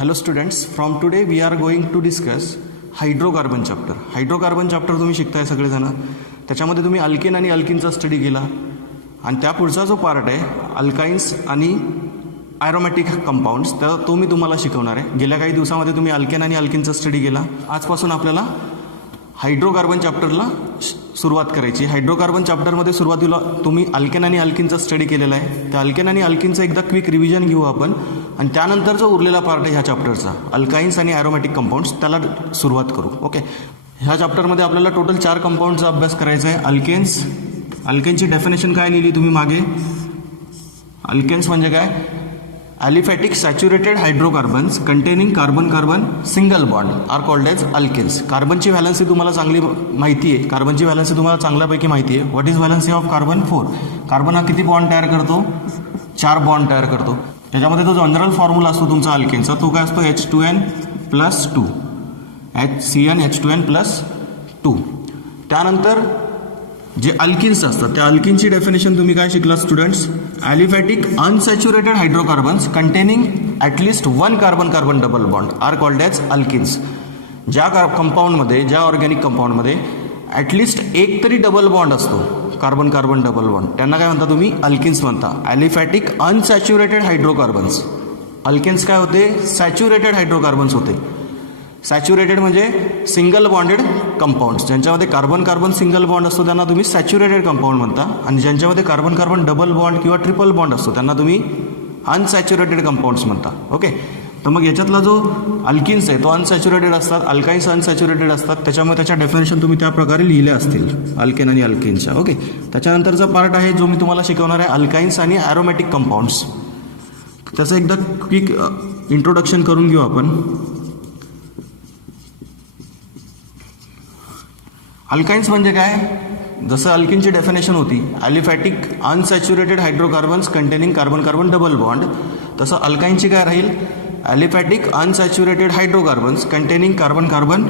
Hello students, from today we are going to discuss hydrocarbon chapter. Hydrocarbon chapter तुम्ही शिकताय सगळेजण. त्याच्यामध्ये तुम्ही alkane आणि अल्किनचा स्टडी केला आणि त्या पुढचा जो पार्ट आहे अल्काइन्स आणि ॲरोमॅटिक कंपाऊंड्स तो मी तुम्हाला शिकवणार आहे. गेल्या काही दिवसामध्ये तुम्ही अल्केन आणि अल्किनचा स्टडी केला. आजपासून आपल्याला हायड्रोकार्बन चॅप्टरला सुरुवात करायची. हायड्रोकार्बन चॅप्टरमध्ये सुरुवातीला तुम्ही अल्केन आणि अल्किनचा स्टडी केलेला आहे. त्या अल्केन आणि अल्किनचं एकदा क्विक रिव्हिजन घेऊ आपण आणि त्यानंतर जो उरलेला पार्ट आहे ह्या चॅप्टरचा अल्काइन्स आणि ॲरोमॅटिक कंपाऊंड्स त्याला सुरुवात करू. ओके, ह्या चॅप्टरमध्ये आपल्याला टोटल 4 कंपाऊंडचा अभ्यास करायचा आहे. अल्केनची डेफिनेशन काय लिहिली तुम्ही मागे? अल्केन्स म्हणजे काय? Aliphatic saturated hydrocarbons containing carbon carbon single bond are called as alkanes. कार्बनची व्हॅलन्सी तुम्हाला चांगली माहिती आहे. कार्बनची व्हॅलन्सी तुम्हाला चांगल्यापैकी माहिती आहे. What is valency of carbon? 4. Carbon हा किती बॉन्ड तयार करतो? 4 बॉन्ड तयार करतो. त्याच्यामध्ये जो जनरल फॉर्म्युला असतो तुमचा अल्केनचा तो काय असतो? H2n+2 CnH2n+2. त्यानंतर जे अल्किन्स असतात त्या अल्किनची डेफिनेशन तुम्ही काय शिकला students? Aliphatic unsaturated hydrocarbons containing at least 1 carbon carbon double bond are called as alkenes. ज्या कंपाऊंडमध्ये ज्या ऑर्गॅनिक कंपाऊंडमध्ये ॲटलिस्ट एक तरी डबल बॉन्ड असतो कार्बन कार्बन डबल बॉन्ड त्यांना काय म्हणता तुम्ही? अल्किन्स म्हणता. Aliphatic unsaturated hydrocarbons. अल्किन्स काय होते? सॅच्युरेटेड हायड्रोकार्बन्स होते. सॅच्युरेटेड म्हणजे सिंगल बॉन्डेड कंपाऊंड्स. ज्यांच्यामध्ये कार्बन कार्बन सिंगल बॉन्ड असतो त्यांना तुम्ही सॅच्युरेटेड कंपाऊंड म्हणता आणि ज्यांच्यामध्ये कार्बन कार्बन डबल बॉन्ड किंवा ट्रिपल बॉन्ड असतो त्यांना तुम्ही अनसॅच्युरेटेड कंपाऊंड्स म्हणता. ओके, तर मग याच्यातला जो अल्किन्स आहे तो अनसॅच्युरेटेड असतात, अल्काइन्स अनसॅच्युरेटेड असतात. त्याच्यामुळे त्याच्या डेफिनेशन तुम्ही त्या प्रकारे लिहिल्या असतील अल्केन आणि अल्किन्सच्या. ओके, त्याच्यानंतरचा पार्ट आहे जो मी तुम्हाला शिकवणार आहे अल्काइन्स आणि ॲरोमॅटिक कंपाऊंड्स. त्याचं एकदा क्विक इंट्रोडक्शन करून घेऊ आपण. अल्काइन्स म्हणजे काय? जसं अल्किनची डेफिनेशन होती aliphatic unsaturated hydrocarbons containing carbon carbon double bond, तसं अल्काइनची काय राहील? Aliphatic unsaturated hydrocarbons containing carbon carbon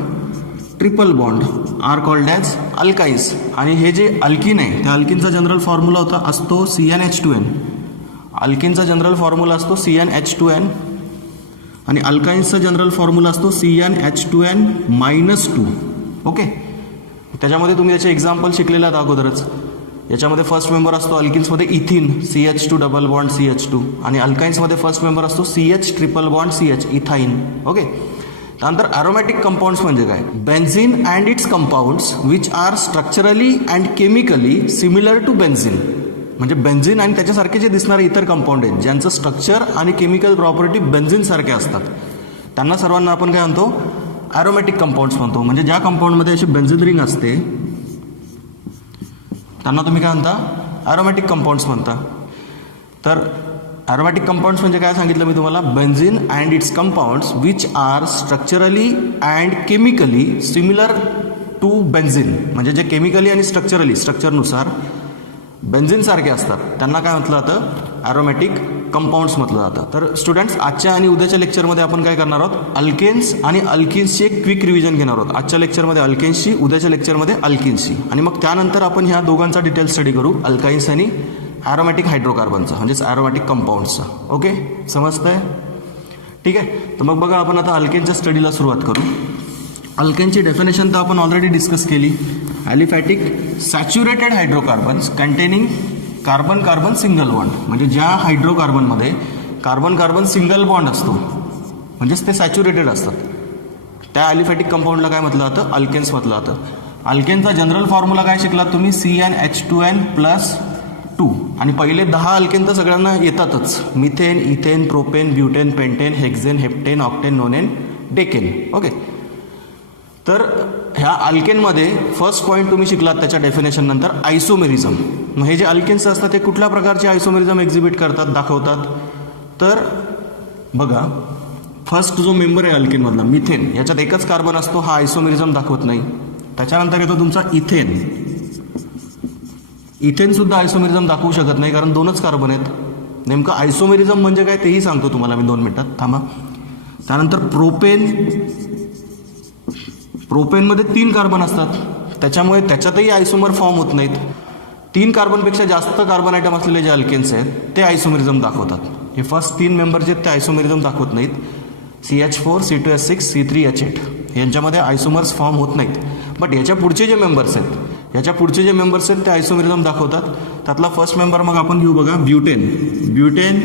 triple bond are called as alkynes. आणि हे जे अल्किन आहे त्या अल्किनचा जनरल फॉर्म्युला असतो CnH2n. अल्किनचा जनरल फॉर्म्युला असतो CnH2n आणि अल्काइन्सचा जनरल फॉर्म्युला असतो CnH2n-2. ओके, त्याच्यामध्ये तुम्ही त्याचे एक्झाम्पल शिकलेले आहेत अगोदरच. याच्यामध्ये फर्स्ट मेंबर असतो अल्किन्समध्ये इथिन CH2 डबल बॉन्ड CH2 आणि अल्काइन्समध्ये फर्स्ट मेंबर असतो CH triple bond CH ethyne. Okay, त्यानंतर ॲरोमॅटिक कंपाऊंड्स म्हणजे काय? Benzene and its compounds which are structurally and chemically similar to benzene. म्हणजे बेन्झिन आणि त्याच्यासारखे जे दिसणारे इतर कंपाऊंड आहेत ज्यांचं स्ट्रक्चर आणि केमिकल प्रॉपर्टी बेन्झिन सारखे असतात त्यांना सर्वांना आपण काय म्हणतो? ॲरोमॅटिक कंपाऊंड्स म्हणतो. म्हणजे ज्या कंपाऊंडमध्ये अशी बेन्झिन रिंग असते त्यांना तुम्ही काय म्हणता? ॲरोमॅटिक कंपाऊंड्स म्हणता. तर ॲरोमॅटिक कंपाऊंड्स म्हणजे काय सांगितलं मी तुम्हाला? Benzene and its compounds which are structurally and chemically similar to benzene. म्हणजे जे केमिकली आणि स्ट्रक्चरनुसार बेन्झिन सारखे असतात त्यांना काय म्हटलं जातं? ॲरोमॅटिक कंपाऊंड्स म्हटलं जातं. तर स्टुडंट्स आजच्या आणि उद्याच्या लेक्चरमध्ये आपण काय करणार आहोत? अल्केन्स आणि अल्किन्सची एक क्विक रिव्हिजन घेणार आहोत. आजच्या लेक्चरमध्ये अल्केन्सची, उद्याच्या लेक्चरमध्ये अल्किन्सची, आणि मग त्यानंतर आपण ह्या दोघांचा डिटेल स्टडी करू, अल्काइन्स आणि ॲरोमॅटिक हायड्रोकार्बनचा म्हणजेच ॲरोमॅटिक कंपाऊंड्सचा. ओके, समजतंय? ठीक आहे, तर मग बघा आपण आता अल्केनच्या स्टडीला सुरुवात करू. अल्केनची डेफिनेशन तर आपण ऑलरेडी डिस्कस केली. Aliphatic saturated hydrocarbons containing carbon carbon single bond. म्हणजे ज्या हायड्रोकार्बनमध्ये कार्बन कार्बन सिंगल बॉन्ड असतो म्हणजेच ते सॅच्युरेटेड असतात त्या ॲलिफॅटिक कंपाऊंडला काय म्हटलं जातं? अल्केन्स म्हटलं जातं. अल्केनचा जनरल फॉर्म्युला काय शिकलात तुम्ही? CnH2n+2. आणि पहिले 10 अल्केन तर सगळ्यांना येतातच: methane, ethane, propane, butane, pentane, hexane, heptane, octane, nonane, decane. Okay, तर ह्या अल्केनमध्ये फर्स्ट पॉईंट तुम्ही शिकलात त्याच्या डेफिनेशन नंतर आयसोमेरिझम. मग हे जे अल्केन्स असतात ते कुठल्या प्रकारचे आयसोमेरिझम एक्झिबिट करतात, दाखवतात? तर बघा, फर्स्ट जो मेंबर आहे अल्केनमधला मिथेन, याच्यात एकच कार्बन असतो, हा आयसोमेरिझम दाखवत नाही. त्याच्यानंतर येतो तुमचा इथेन. इथेन सुद्धा आयसोमेरिझम दाखवू शकत नाही कारण 2च कार्बन आहेत. नेमकं आयसोमेरिझम म्हणजे काय तेही सांगतो तुम्हाला मी 2 मिनिटात, थांबा. त्यानंतर प्रोपेनमध्ये 3 कार्बन असतात त्याच्यामुळे त्याच्यातही आयसोमर फॉर्म होत नाहीत. 3 कार्बनपेक्षा जास्त कार्बन आयटम असलेले जे अल्केन्स आहेत ते आयसोमेरिझम दाखवतात. हे फर्स्ट 3 मेंबर जे आहेत ते आयसोमेरिझम दाखवत नाहीत. CH4 C2H6 C3H8 यांच्यामध्ये आयसोमर्स फॉर्म होत नाहीत. बट याच्या पुढचे जे मेंबर्स आहेत ते आयसोमेरिझम दाखवतात. त्यातला फर्स्ट मेंबर मग आपण घेऊ बघा, butane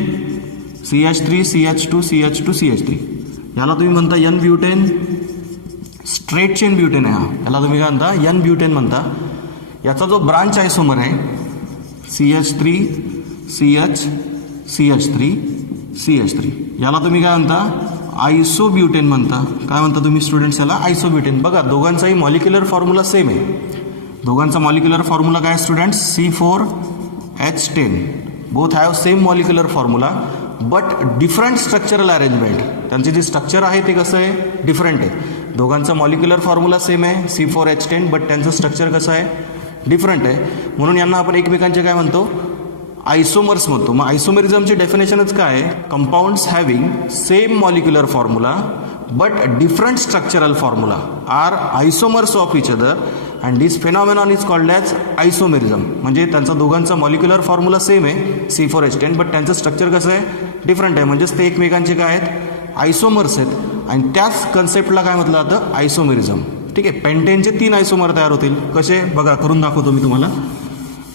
CH3 CH2 CH2 CH3. याला तुम्ही म्हणता N butane. Straight chain butane आहे हा, याला तुम्ही काय म्हणता N ब्युटेन म्हणता. याचा जो ब्रांच आयसोमर आहे CH3 CH CH3 CH3 याला तुम्ही काय म्हणता आयसोब्युटेन म्हणता. काय म्हणता तुम्ही स्टुडंट्स याला आयसोब्युटेन. बघा दोघांचाही मॉलिक्युलर फॉर्म्युला सेम आहे. दोघांचा मॉलिक्युलर फॉर्म्युला काय students C4H10. Both have same molecular formula but different structural arrangement. त्यांचे जे स्ट्रक्चर आहे ते कसं आहे, डिफरंट आहे. दोघांचा मॉलिक्युलर फॉर्म्युला सेम आहे C4H10 बट त्यांचं स्ट्रक्चर कसं आहे, डिफरंट आहे. म्हणून यांना आपण एकमेकांचे काय म्हणतो, आयसोमर्स म्हणतो. मग आयसोमेरिझमची डेफिनेशनच काय आहे, compounds having same molecular formula but different structural formula are isomers of each other and this phenomenon is called as isomerism. म्हणजे त्यांचा दोघांचा मॉलिक्युलर फॉर्म्युला सेम आहे C4H10 बट त्यांचं स्ट्रक्चर कसं आहे, डिफरंट आहे. म्हणजेच ते एकमेकांचे काय आहेत, आयसोमर्स आहेत. आणि त्याच कन्सेप्टला काय म्हटलं जातं, आयसोमेरिझम. ठीक आहे. पेंटेनचे 3 आयसोमर तयार होतील. कसे बघा, करून दाखवतो मी तुम्हाला.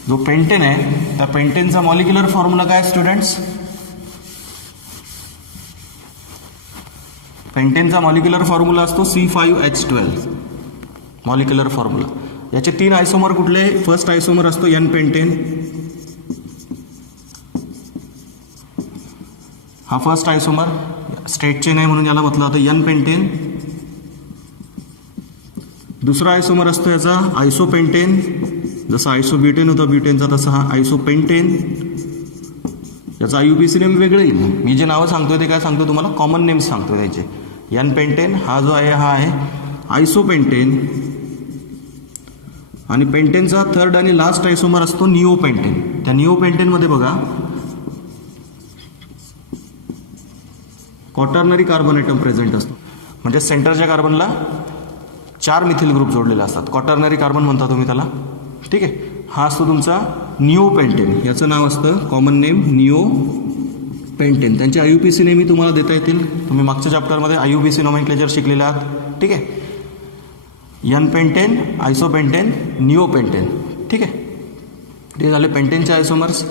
जो पेंटेन आहे त्या पेंटेनचा मॉलिक्युलर फॉर्म्युला काय स्टुडंट्स, पेंटेनचा मॉलिक्युलर फॉर्म्युला असतो C5H12 मॉलिक्युलर फॉर्म्युला. याचे 3 आयसोमर कुठले, फर्स्ट आयसोमर असतो N पेंटेन. हा फर्स्ट आयसोमर स्ट्रेट चेन आहे म्हणून याला म्हटलं जातं N पेंटेन. दुसरा आयसोमर असतो याचा आयसोपेंटेन. जसा आयसोब्युटेन होता ब्युटेनचा तसा हा आयसोपेंटेन. याचा IUPAC नेम वेगळं येईल. मी जे नावं सांगतोय ते काय सांगतो तुम्हाला, कॉमन नेम्स सांगतोय त्याचे. N पेंटेन हा जो आहे हा आहे आयसोपेंटेन. आणि पेंटेनचा थर्ड आणि लास्ट आयसोमर असतो निओपेंटेन. त्या निओपेंटेनमध्ये बघा क्वाटर्नरी कार्बन ॲटम प्रेझेंट असतो. म्हणजे सेंटरच्या कार्बनला 4 मिथिल ग्रुप जोडलेले असतात. क्वाटर्नरी कार्बन म्हणता तुम्ही त्याला. ठीक आहे. हा असतो तुमचा निओपेंटेन. याचं नाव असतं कॉमन नेम निओपेंटेन. त्यांचे IUPAC नेहमी तुम्हाला देता येतील. तुम्ही मागच्या चॅप्टरमध्ये IUPAC नोमेनक्लेचर शिकलेले आहात. ठीक आहे. N pentane, isopentane, neopentane. ठीक आहे. ते झाले पेंटेनचे आयसोमर्स.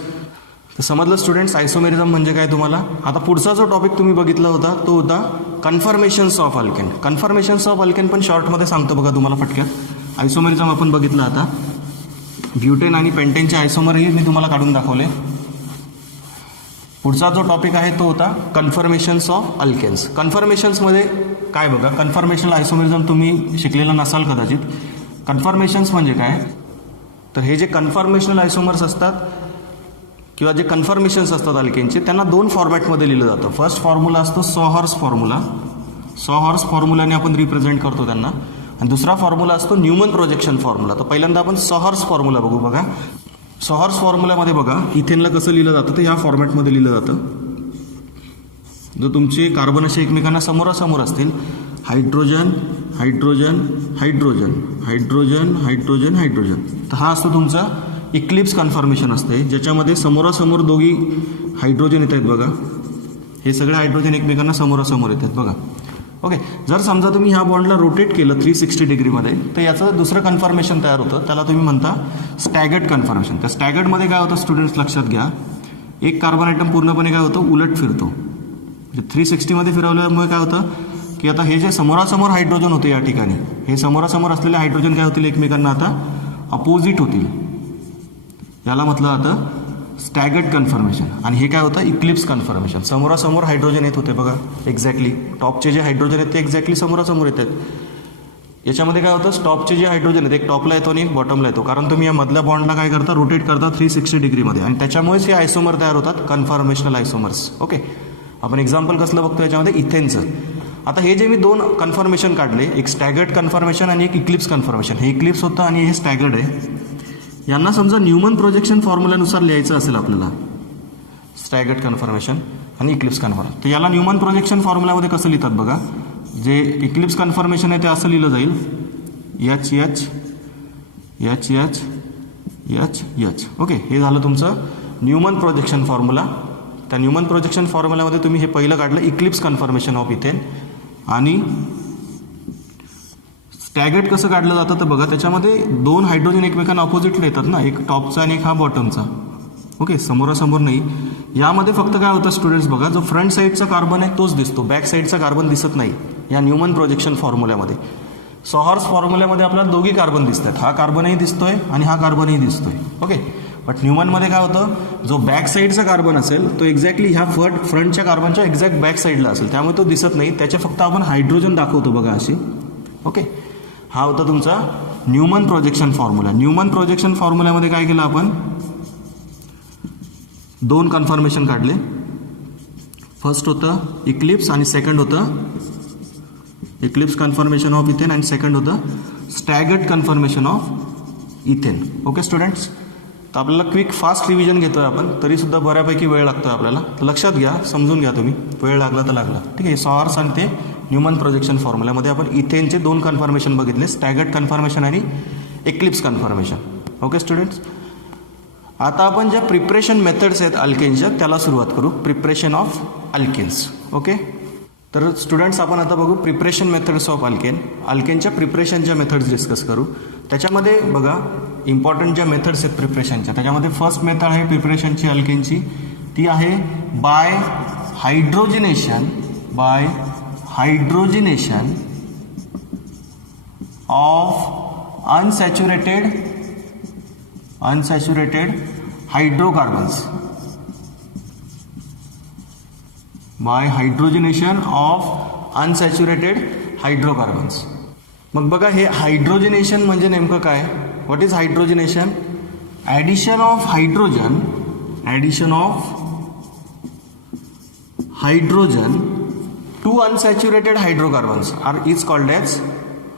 तर समजलं स्टुडंट्स आयसोमेरिझम म्हणजे काय तुम्हाला. आता पुढचा जो टॉपिक तुम्ही बघितला होता तो होता confirmations of alkane. Confirmations of alkane पण शॉर्टमध्ये सांगतो बघा तुम्हाला फटक्यात. आयसोमेरिझम आपण बघितलं. आता ब्युटेन आणि पेंटेनचे आयसोमरही मी तुम्हाला काढून दाखवले. पुढचा जो टॉपिक आहे तो होता कन्फर्मेशन्स ऑफ अल्केन्स. कन्फर्मेशन्समध्ये काय बघा, कन्फर्मेशनल आयसोमेरिझम तुम्ही शिकलेलं नसाल कदाचित. कन्फर्मेशन्स म्हणजे काय, तर हे जे कन्फर्मेशनल आयसोमर्स असतात किंवा जे कन्फर्मेशन्स असतात अल्केनचे त्यांना 2 फॉर्मॅटमध्ये लिहिलं जातं. फर्स्ट फॉर्म्युला असतो सॉहर्स फॉर्म्युला. सॉहर्स फॉर्म्युलाने आपण रिप्रेझेंट करतो त्यांना. आणि दुसरा फॉर्म्युला असतो न्यूमन प्रोजेक्शन फॉर्म्युला. तर पहिल्यांदा आपण सॉहर्स फॉर्म्युला बघू. बघा सॉहर्स फॉर्म्युल्यामध्ये बघा इथेनला कसं लिहिलं जातं तर ह्या फॉर्मॅटमध्ये लिहिलं जातं. जर तुमचे कार्बन असे एकमेकांना समोरासमोर असतील, hydrogen hydrogen hydrogen hydrogen hydrogen hydrogen, तर हा असतो तुमचा इक्लिप्स कन्फर्मेशन असते, ज्याच्यामध्ये समोरासमोर दोघी हायड्रोजन येत आहेत. बघा हे सगळे हायड्रोजन एकमेकांना समोरासमोर येतात. बघा ओके. जर समजा तुम्ही ह्या बॉन्डला रोटेट केलं 360 डिग्रीमध्ये तर याचं दुसरं कन्फर्मेशन तयार होतं. त्याला तुम्ही म्हणता स्टॅगर्ड कन्फर्मेशन. त्या स्टॅगर्डमध्ये काय होतं स्टुडंट्स लक्षात घ्या, एक कार्बन आयटम पूर्णपणे काय होतं उलट फिरतो. म्हणजे 360मध्ये फिरवल्यामुळे काय होतं की आता हे जे समोरासमोर हायड्रोजन होते या ठिकाणी, हे समोरासमोर असलेले हायड्रोजन काय होतील एकमेकांना आता अपोजिट होतील. याला म्हटलं जातं स्टॅगर्ड कन्फर्मेशन. आणि हे काय होतं इक्लिप्स कन्फर्मेशन. समोरासमोर हायड्रोजन येत होते बघा एक्झॅक्टली. टॉपचे जे हायड्रोजन आहेत ते एक्झॅक्टली समोरासमोर येत आहेत. याच्यामध्ये काय होतं टॉपचे जे हायड्रोजन आहेत एक टॉपला येतो आणि एक बॉटमला येतो, कारण तुम्ही या मधल्या बॉन्डला काय करता रोटेट करता 360 डिग्रीमध्ये, आणि त्याच्यामुळेच हे आयसोमर तयार होतात कन्फर्मेशनल आयसोमर्स. ओके. आपण एक्झाम्पल कसलं बघतो याच्यामध्ये इथेनचं. आता हे जे मी 2 कन्फर्मेशन काढले, एक स्टॅगर्ड कन्फर्मेशन आणि एक इक्लिप्स कन्फर्मेशन. हे इक्लिप्स होतं आणि हे स्टॅगर्ड आहे. यांना समजा न्यूमन प्रोजेक्शन फॉर्म्युल्यानुसार लिहायचं असेल आपल्याला स्टॅगर्ड कन्फर्मेशन आणि इक्लिप्स कन्फर्मेशन, तर याला न्यूमन प्रोजेक्शन फॉर्म्युल्यामध्ये कसं लिहितात बघा. जे इक्लिप्स कन्फर्मेशन आहे ते असं लिहिलं जाईल H H H H H H. Okay. हे झालं तुमचं न्यूमन प्रोजेक्शन फॉर्म्युला त्या न्यूमन प्रोजेक्शन फॉर्म्युल्यामध्ये तुम्ही हे पहिलं काढलं इक्लिप्स कन्फर्मेशन ऑफ इथेन. आणि स्टॅगर्ड कसं काढलं जातं तर बघा, त्याच्यामध्ये दोन हायड्रोजन एकमेकांना ऑपोजिटला येतात ना, एक टॉपचा आणि एक हा बॉटमचा. ओके, समोरासमोर नाही. यामध्ये फक्त काय होतं स्टुडंट्स बघा, जो फ्रंट साईडचा कार्बन आहे तोच दिसतो, बॅक साईडचा कार्बन दिसत नाही या न्यूमन प्रोजेक्शन फॉर्म्युल्यामध्ये. सॉहर्स फॉर्म्युल्यामध्ये आपल्याला दोघी कार्बन दिसतात, हा कार्बनही दिसतोय आणि हा कार्बनही दिसतोय. ओके, बट न्यूमनमध्ये काय होतं, जो बॅक साईडचा कार्बन असेल तो एक्झॅक्टली ह्या फ्रंटच्या कार्बनच्या एक्झॅक्ट बॅक साईडला असेल, त्यामुळे तो दिसत नाही, त्याचे फक्त आपण हायड्रोजन दाखवतो बघा अशी. ओके, हा होता तुमचा Newman projection formula. Newman projection फॉर्म्युल्यामध्ये काय केलं आपण, दोन कन्फर्मेशन काढले. फर्स्ट होतं इक्लिप्स आणि सेकंड होतं इक्लिप्स कन्फर्मेशन ऑफ इथेन आणि सेकंड होतं staggered conformation of ethane. Okay students, तर आपल्याला क्विक फास्ट रिव्हिजन घेतोय आपण, तरीसुद्धा बऱ्यापैकी वेळ लागतो आपल्याला. लक्षात घ्या, समजून घ्या तुम्ही, वेळ लागला तर लागला. ठीक आहे, सॉहर्स आणि ते न्यूमन प्रोजेक्शन फॉर्म्युल्यामध्ये आपण इथेनचे दोन कन्फर्मेशन बघितले, स्टॅगर्ड कन्फर्मेशन आणि इक्लिप्स कन्फर्मेशन. ओके स्टुडंट्स, आता आपण ज्या प्रिपरेशन मेथड्स आहेत अल्केन्सच्या त्याला सुरुवात करू. Preparation of alkanes. ओके, तर स्टुडंट्स आपण आता बघू प्रिपरेशन मेथड्स ऑफ अल्केन. अल्केनच्या प्रिपरेशनच्या मेथड्स डिस्कस करू. त्याच्यामध्ये बघा इम्पॉर्टंट ज्या मेथड्स आहेत प्रिपरेशनच्या, त्याच्यामध्ये फर्स्ट मेथड आहे प्रिपरेशनची अल्केनची, ती आहे by hydrogenation of unsaturated hydrocarbons. By hydrogenation of unsaturated hydrocarbons. मग बघा, हे हायड्रोजिनेशन म्हणजे नेमकं काय, what is hydrogenation? Addition of hydrogen to unsaturated hydrocarbons is called as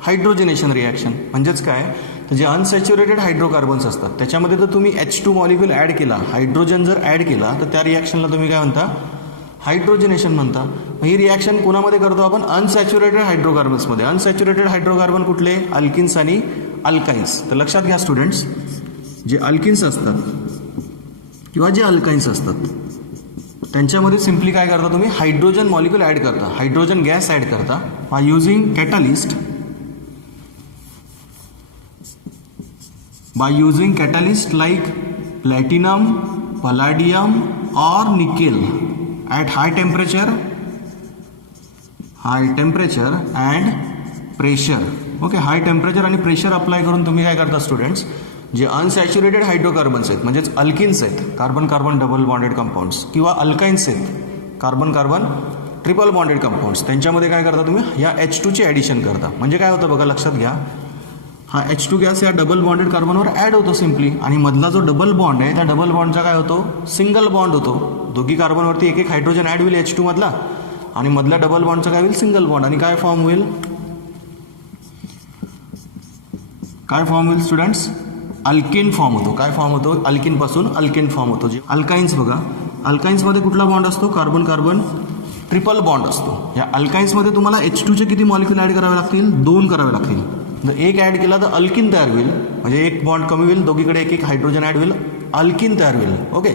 hydrogenation reaction. म्हणजेच काय, तर जे अनसॅच्युरेटेड हायड्रोकार्बन्स असतात त्याच्यामध्ये जर तुम्ही H2 मॉलिक्यूल ॲड केला, हायड्रोजन जर ॲड केला, तर त्या रिॲक्शनला तुम्ही काय म्हणता, हायड्रोजिनेशन म्हणता. ही रिॲक्शन कोणामध्ये करतो आपण, अनसॅच्युरेटेड हायड्रोकार्बन्समध्ये. अनसॅच्युरेटेड हायड्रोकार्बन कुठले, अल्किन्स आणि अल्काइन्स. तर लक्षात घ्या स्टुडंट्स, जे अल्किन्स असतात किंवा जे अल्काइन्स असतात त्यांच्यामध्ये सिम्पली काय करता तुम्ही, हायड्रोजन मॉलिक्यूल ॲड करता, हायड्रोजन गॅस ॲड करता by using catalyst like platinum, palladium और nickel at high temperature and pressure. Okay, high temperature आणि प्रेशर अप्लाय करून तुम्ही काय करता स्टुडंट्स, जे अनसॅच्युरेटेड हायड्रोकार्बन्स आहेत म्हणजेच अल्किन्स आहेत, carbon carbon double bonded compounds, किंवा अल्काइन्स आहेत, carbon carbon triple bonded compounds, त्यांच्यामध्ये काय करता तुम्ही, या H2ची ॲडिशन करता. म्हणजे काय होतं बघा, लक्षात घ्या, हा H2 गॅस या डबल बॉन्डेड कार्बनवर ॲड होतो सिम्पली, आणि मधला जो डबल बॉन्ड आहे त्या डबल बॉन्डचा काय होतो, सिंगल बॉन्ड होतो. दोघी कार्बनवरती एक एक हायड्रोजन ॲड होईल H2 मधला, आणि मधल्या डबल बॉन्डचा काय होईल, सिंगल बॉन्ड. आणि काय फॉर्म होईल स्टुडंट्स, अल्केन फॉर्म होतो. काय फॉर्म होतो, अल्किनपासून अल्केन फॉर्म होतो. जे अल्काइन्स बघा, अल्काइन्समध्ये कुठला बॉन्ड असतो, कार्बन कार्बन ट्रिपल बॉन्ड असतो. या अल्काइन्समध्ये तुम्हाला H2चे किती मॉलिक्यूल ॲड करावे लागतील, 2 करावे लागतील. जर एक ॲड केला तर अल्किन तयार होईल, म्हणजे एक बॉन्ड कमी होईल, दोघीकडे एक एक हायड्रोजन ॲड होईल, अल्किन तयार होईल. Okay,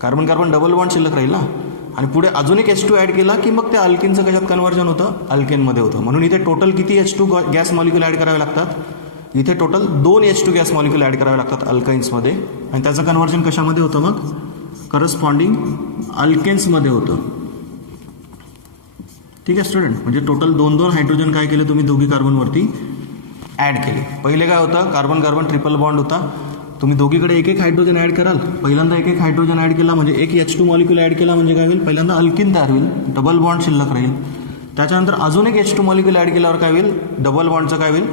carbon carbon double bond शिल्लक राहील ना, आणि पुढे अजून एक H2 ॲड केला की मग त्या अल्किनचं कशात कन्व्हर्जन होतं, अल्केनमध्ये होतं. म्हणून इथे टोटल किती H2 गॅस मॉलिक्यूल ॲड करावे लागतात, इथे total 2 H2 gas molecule add करावे लागतात अल्काइन्समध्ये, आणि त्याचं कन्व्हर्जन कशामध्ये होतं, मग करस्पॉन्डिंग अल्केन्समध्ये होतं. ठीक आहे स्टुडंट, म्हणजे टोटल 2 हायड्रोजन काय केले तुम्ही, दोघी कार्बनवरती ॲड केले. पहिले काय होतं, कार्बन कार्बन ट्रिपल बॉन्ड होता, तुम्ही दोघीकडे एक एक हायड्रोजन ॲड कराल. पहिल्यांदा एक एक हायड्रोजन ॲड केला म्हणजे एक H2 मॉलिक्यूल ॲड केला म्हणजे काय होईल, पहिल्यांदा अल्किन तयार होईल, डबल बॉन्ड शिल्लक राहील. त्याच्यानंतर अजून एक H2 मॉलिक्यूल ॲड केल्यावर काय होईल, डबल बॉन्डचं काय होईल,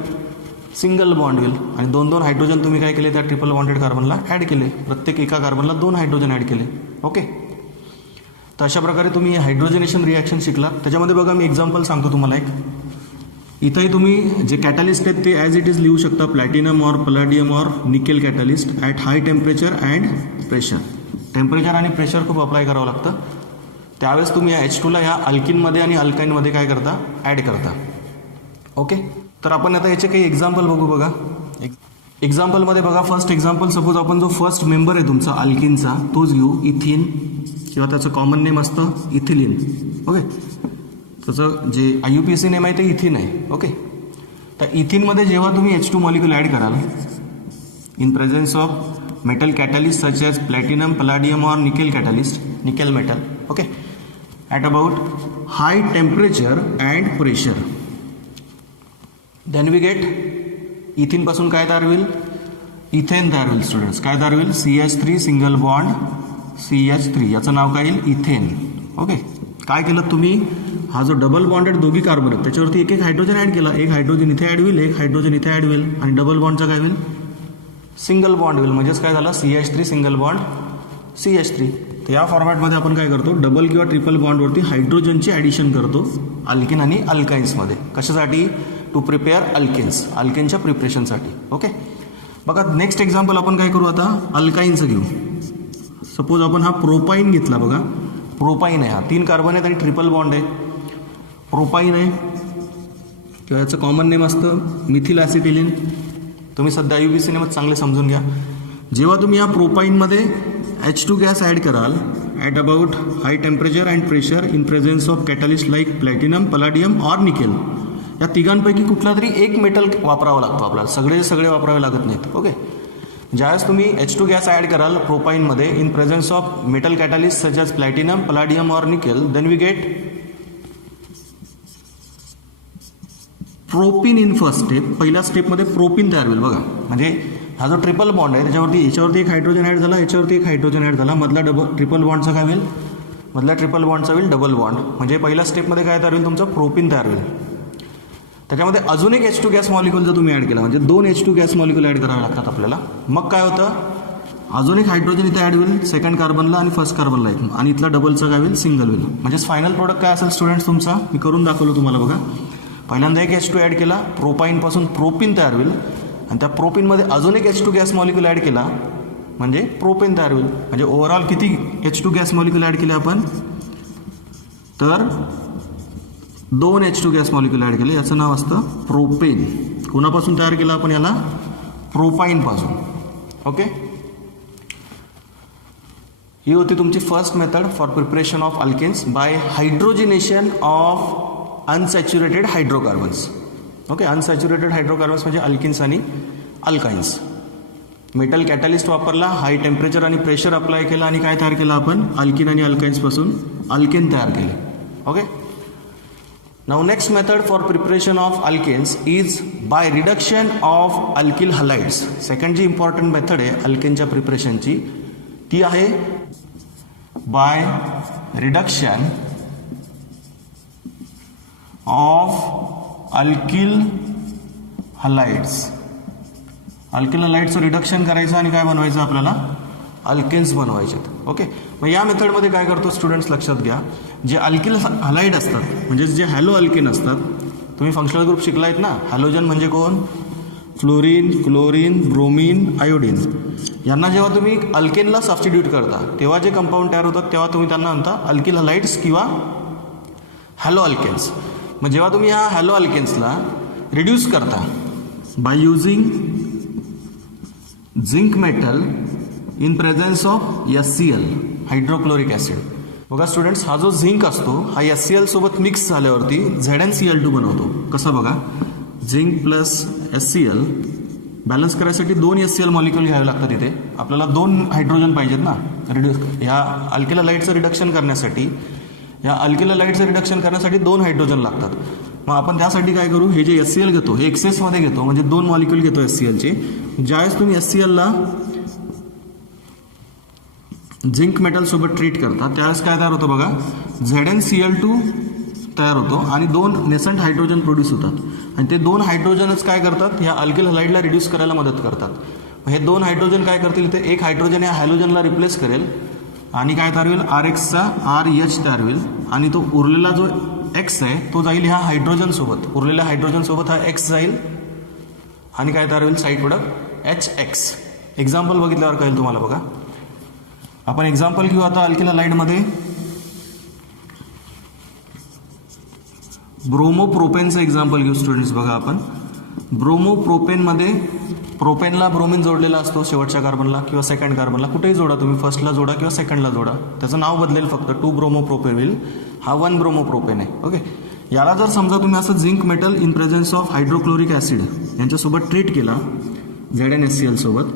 सिंगल बॉन्ड होईल. आणि 2 हायड्रोजन तुम्ही काय केले, त्या ट्रिपल बॉन्डेड कार्बनला ॲड केले, प्रत्येक एका कार्बनला 2 हायड्रोजन ॲड केले. ओके, तर अशा प्रकारे तुम्ही हायड्रोजनेशन रिॲक्शन शिकला. त्याच्यामध्ये बघा मी एक्झाम्पल सांगतो तुम्हाला एक. इथंही तुम्ही जे कॅटलिस्ट आहेत ते ॲज इट इज लिहू शकता, प्लॅटिनम और पॅलाडियम और nickel catalyst at high temperature and pressure. Temperature आणि प्रेशर खूप अप्लाय करावं लागतं. त्यावेळेस तुम्ही या H2ला या अल्किनमध्ये आणि अल्काइनमध्ये काय करता, ॲड करता. ओके, तर आपण आता याचे काही एक्झाम्पल बघू. बघा एक्झाम्पलमध्ये बघा, फर्स्ट एक्झाम्पल, सपोज आपण जो फर्स्ट मेंबर आहे तुमचा अल्किनचा तोच घेऊ, इथिन. किंवा त्याचं कॉमन नेम असतं इथिलीन. ओके, त्याचं जे IUPAC नेम आहे ते इथिन आहे. ओके, तर इथिनमध्ये जेव्हा तुम्ही H2 मॉलिक्यूल ॲड कराल in presence of metal catalyst such as platinum, palladium और nickel catalyst, nickel metal. Okay, at about high temperature and pressure, then we get इथिनपासून काय तयार होईल, इथेन तयार होईल. स्टुडंट्स काय तयार होईल, CH3 सिंगल बॉन्ड CH3, याचं नाव काय येईल, इथेन. ओके, काय केलं तुम्ही, हा जो डबल बॉन्डेड दोघी कार्बन आहेत त्याच्यावरती एक एक हायड्रोजन ॲड केला, एक हायड्रोजन इथे ॲड होईल, एक हायड्रोजन इथे ॲड होईल, आणि डबल बॉन्डचा काय होईल, सिंगल बॉन्ड होईल. म्हणजेच काय झालं, CH3 सिंगल बॉन्ड CH3. तर या फॉर्मॅटमध्ये आपण काय करतो, डबल किंवा ट्रिपल बॉन्डवरती हायड्रोजनची ॲडिशन करतो अल्किन आणि अल्काइन्समध्ये. कशासाठी, टू प्रिपेअर अल्किन्स, अल्किनच्या प्रिपरेशनसाठी. ओके, बघा नेक्स्ट एक्झाम्पल आपण काय करू आता, अल्काइनचं घेऊ. सपोज आपण हा प्रोपाईन घेतला. बघा प्रोपाईन आहे, हा 3 कार्बन आहेत आणि ट्रिपल बॉन्ड आहे. प्रोपाईन आहे किंवा याचं कॉमन नेम असतं मिथिल ॲसिटिलीन. तुम्ही सध्या IUPAC नेमच चांगले समजून घ्या. जेव्हा तुम्ही या प्रोपाईनमध्ये H2 गॅस ॲड कराल at about high temperature and pressure in presence of catalyst like platinum, palladium और निकेल, या तिघांपैकी कुठला तरी एक मेटल वापरावा लागतो आपल्याला, सगळे वापरावे लागत नाहीत. ओके, ज्यावेळेस तुम्ही H2 गॅस ॲड कराल प्रोपाईनमध्ये in presence of metal catalyst such as platinum, palladium और nickel, then we get propene in first step. पहिल्या स्टेपमध्ये प्रोपिन तयार होईल. बघा म्हणजे हा जो ट्रिपल बॉन्ड आहे त्याच्यावरती याच्यावरती एक हायड्रोजन ॲड झाला, याच्यावरती एक हायड्रोजन ॲड झाला, मधला ट्रिपल बॉन्डचा काय होईल, मधल्या ट्रिपल बॉन्डचा होईल डबल बॉन्ड. म्हणजे पहिल्या स्टेपमध्ये काय तयार होईल, तुमचं प्रोपिन तयार होईल. त्याच्यामध्ये अजून एक H2 गॅस मॉलिक्यूल जर तुम्ही ॲड केला, म्हणजे 2 H2 गॅस मॉलिक्यूल ॲड करावे लागतात आपल्याला. मग काय होतं, अजून एक हायड्रोजन इथे ॲड होईल सेकंड कार्बनला आणि फर्स्ट कार्बनला एक, आणि इथला डबलचा काय होईल, सिंगल होईल. म्हणजेच फायनल प्रोडक्ट काय असेल स्टुडंट्स तुमचा, मी करून दाखवलं तुम्हाला. बघा पहिल्यांदा एक H2 ॲड केला, प्रोपाईनपासून प्रोपिन तयार होईल, आणि त्या प्रोपिनमध्ये अजून एक H2 गॅस मॉलिक्यूल ॲड केला म्हणजे प्रोपेन तयार होईल. म्हणजे ओव्हरऑल किती H2 गॅस मॉलिक्यूल ॲड केले आपण, तर 2 H2 गॅस मॉलिक्यूल ॲड केले. याचं नाव असतं प्रोपेन. कुणापासून तयार केलं आपण याला, प्रोपाईनपासून. ओके, ही होती तुमची first method for preparation of alkanes by hydrogenation of unsaturated hydrocarbons. Okay, unsaturated hydrocarbons म्हणजे अल्किन्स आणि अल्काइन्स. मेटल कॅटलिस्ट वापरला, हाय टेम्परेचर आणि प्रेशर अप्लाय केला, आणि काय तयार केलं आपण, अल्किन आणि अल्काइन्सपासून अल्केन तयार केले. Okay, now next method for preparation of alkanes is by reduction of alkyl halides. Second जी इम्पॉर्टंट मेथड आहे अल्केनच्या प्रिपरेशनची ती आहे by reduction of alkyl halides. Alkyl हलाइड्सचं रिडक्शन करायचं आणि काय बनवायचं आपल्याला, अल्केन्स बनवायचे. ओके, मग या मेथडमध्ये काय करतो स्टुडंट्स लक्षात घ्या, जे अल्किल हलाइड असतात म्हणजे जे हॅलो अल्केन असतात, तुम्ही फंक्शनल ग्रुप शिकलायत ना. हॅलोजन म्हणजे कोण, फ्लोरीन, क्लोरीन, ब्रोमीन, आयोडीन. यांना जेव्हा तुम्ही अल्केनला सबस्टिट्यूट करता तेव्हा जे कंपाऊंड तयार होतात तेव्हा तुम्ही त्यांना म्हणता अल्किल हलाइड्स किंवा हॅलो अल्केन्स. मग जेव्हा तुम्ही ह्या हॅलो अल्केन्सला रिड्यूस करता by using zinc metal in presence of HCl, hydrochloric acid. बघा स्टुडंट्स, हा जो झिंक असतो हा HCl सोबत मिक्स झाल्यावरती ZnCl2 बनवतो. कसं बघा, झिंक प्लस HCl बॅलन्स करायसाठी 2 HCl मॉलिक्यूल घ्यावे लागतात. इथे आपल्याला 2 हायड्रोजन पाहिजेत ना रिड्यूस, ह्या अल्किल हलाइडचं रिडक्शन करण्यासाठी. या अल्किल हलाइडचं रिडक्शन करण्यासाठी 2 हायड्रोजन लागतात. मग आपण त्यासाठी काय करू, हे जे HCl घेतो हे एक्सेसमध्ये घेतो, म्हणजे 2 मॉलिक्यूल घेतो HClचे. ज्यावेळेस तुम्ही HClला झिंक मेटल सोबत ट्रीट करता त्यावेळेस काय तयार होतं बघा, ZnCl2 तयार होतो आणि 2 नेसंट हायड्रोजन प्रोड्यूस होतात. आणि ते 2 हायड्रोजनच काय करतात, ह्या अल्किल हलाइडला रिड्यूस करायला मदत करतात. हे 2 हायड्रोजन काय करतील, इथे एक हायड्रोजन या हॅलोजनला रिप्लेस करेल आणि काय तयार होईल, RXचा RH तयार होईल. आणि तो उरलेला जो X आहे तो जाईल ह्या हायड्रोजनसोबत, उरलेल्या हायड्रोजनसोबत हा X जाईल आणि काय तयार होईल, साईड प्रोडक्ट HX. एक्झाम्पल बघितल्यावर कळेल तुम्हाला. बघा आपण एक्झाम्पल घेऊ आता अल्किल हलाइडमध्ये. ब्रोमोप्रोपेनचं एक्झाम्पल घेऊ स्टुडंट्स. बघा आपण ब्रोमोप्रोपेनमध्ये प्रोपेनला ब्रोमिन जोडलेला असतो शेवटच्या कार्बनला किंवा सेकंड कार्बनला, कुठेही जोडा तुम्ही, फर्स्टला जोडा किंवा सेकंडला जोडा, त्याचं नाव बदलेल फक्त, 2 ब्रोमोप्रोपेन होईल, हा 1 ब्रोमोप्रोपेन आहे. ओके, याला जर समजा तुम्ही असं zinc metal in presence of hydrochloric acid यांच्यासोबत ट्रीट केला ZnHCl सोबत,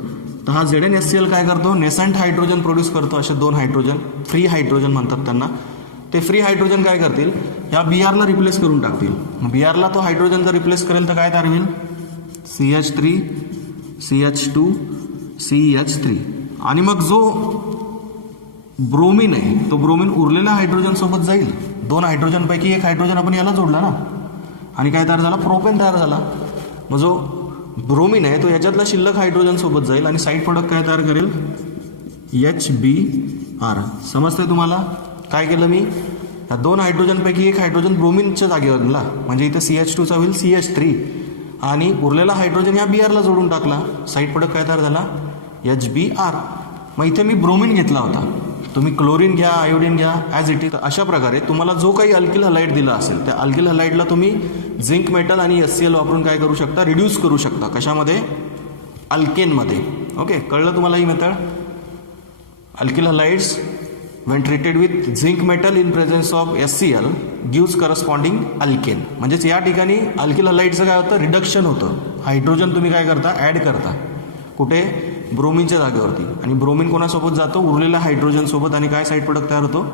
तर हा ZnHCl काय करतो, नेसंट हायड्रोजन प्रोड्यूस करतो. असे 2 हायड्रोजन, फ्री हायड्रोजन म्हणतात त्यांना. ते फ्री हायड्रोजन काय करतील, ह्या BRला रिप्लेस करून टाकतील. BRला तो हायड्रोजन जर रिप्लेस करेल तर काय तयार होईल, CH3 CH2 CH3. आणि मग जो ब्रोमिन आहे तो ब्रोमिन उरलेल्या हायड्रोजन सोबत जाईल. 2 हायड्रोजनपैकी 1 हायड्रोजन आपण याला जोडला ना, आणि काय तयार झाला, प्रोपेन तयार झाला. मग जो ब्रोमिन आहे तो याच्यातला शिल्लक हायड्रोजन सोबत जाईल आणि साईड प्रोडक्ट काय तयार करेल, HBr. समजतंय तुम्हाला काय केलं मी, या 2 हायड्रोजनपैकी 1 हायड्रोजन ब्रोमिनच्या जागेवर दिला, म्हणजे इथे CH2चा होईल CH3 आणि उरलेला हायड्रोजन या BRला जोडून टाकला. साईड प्रोडक्ट काय तयार झाला, HBr. मग इथे मी ब्रोमिन घेतला होता, तुम्ही क्लोरीन घ्या, आयोडीन घ्या, ॲज इट इज. अशा प्रकारे तुम्हाला जो काही अल्किल हलाईड दिला असेल त्या अल्किल हलाईडला तुम्ही झिंक मेटल आणि HCl वापरून काय करू शकता, रिड्यूस करू शकता. कशामध्ये, अल्केनमध्ये. ओके, कळलं तुम्हाला ही method. Alkyl halides when treated with zinc metal in presence of HCl gives corresponding alkane. म्हणजेच या ठिकाणी अल्किल हलाइडचं काय होतं, रिडक्शन होतं. हायड्रोजन तुम्ही काय करता, ॲड करता, कुठे, ब्रोमिनच्या जागेवरती, आणि ब्रोमिन कोणासोबत जातो, उरलेल्या हायड्रोजन सोबत, आणि काय साईड प्रोडक्ट तयार होतो,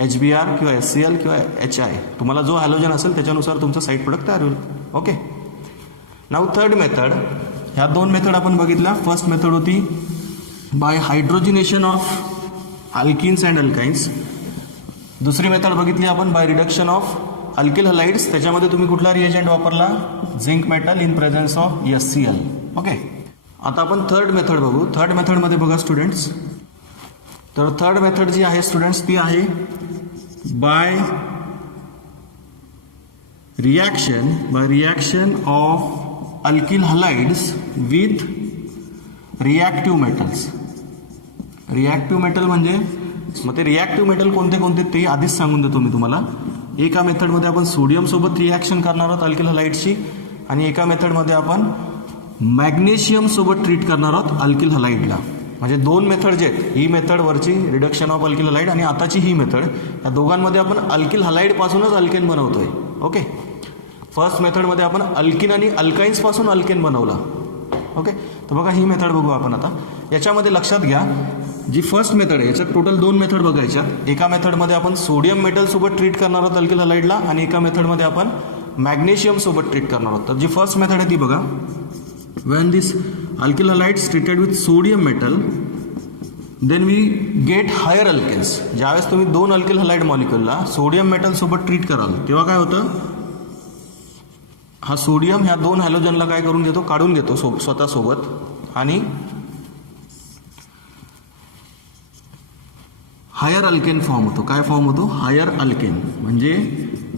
HBr किंवा HCl किंवा HI. तुम्हाला जो हॅलोजन असेल त्याच्यानुसार तुमचं साईड प्रोडक्ट तयार होईल. Okay, now third method. ह्या 2 मेथड आपण बघितल्या. फर्स्ट मेथड होती by hydrogenation of alkenes and alkynes. दुसरी मेथड बघितली आपण by reduction of alkyl halides. त्याच्यामध्ये तुम्ही कुठला रिएजंट वापरला, zinc metal in presence of HCl. Okay, आता आपण थर्ड मेथड बघू. थर्ड मेथडमध्ये बघा स्टुडंट्स, तर थर्ड मेथड जी आहे स्टुडंट्स ती आहे by reaction of alkyl halides with reactive metals. Reactive metal म्हणजे, मग ते रिॲक्टिव्ह मेटल कोणते कोणते ते आधीच सांगून देतो मी तुम्हाला. एका मेथडमध्ये आपण सोडियम सोबत रिॲक्शन करणार आहोत अल्किल हलाइडची, आणि एका मेथडमध्ये आपण मॅग्नेशियम सोबत ट्रीट करणार आहोत अल्किल हलाइडला. म्हणजे 2 मेथड जे आहेत, ही मेथड वरची रिडक्शन ऑफ अल्किल हलाइड आणि आताची ही मेथड, या दोघांमध्ये आपण अल्किल हलाइडपासूनच अल्केन बनवतोय. ओके, फर्स्ट मेथडमध्ये आपण अल्किन आणि अल्काइन्सपासून अल्केन बनवला. ओके, तर बघा ही मेथड बघू आपण आता. याच्यामध्ये लक्षात घ्या, जी फर्स्ट मेथड आहे याच्यात टोटल 2 मेथड बघायच्या. एका मेथडमध्ये आपण सोडियम मेटल सोबत ट्रीट करणार आहोत अल्किल हलाइडला, आणि एका मेथडमध्ये आपण मॅग्नेशियम सोबत ट्रीट करणार आहोत. तर जी फर्स्ट मेथड आहे ती बघा, when this alkyl halides treated with sodium metal then we get higher alkanes. ज्यावेळेस तुम्ही 2 अल्किल हलाइड मॉलिक्युलला सोडियम मेटल सोबत ट्रीट कराल तेव्हा काय होतं, हा सोडियम ह्या 2 हॅलोजनला काय करून घेतो, काढून घेतो स्वतः सोबत, आणि हायर अल्केन फॉर्म होतो. काय फॉर्म होतो, हायर अल्केन. म्हणजे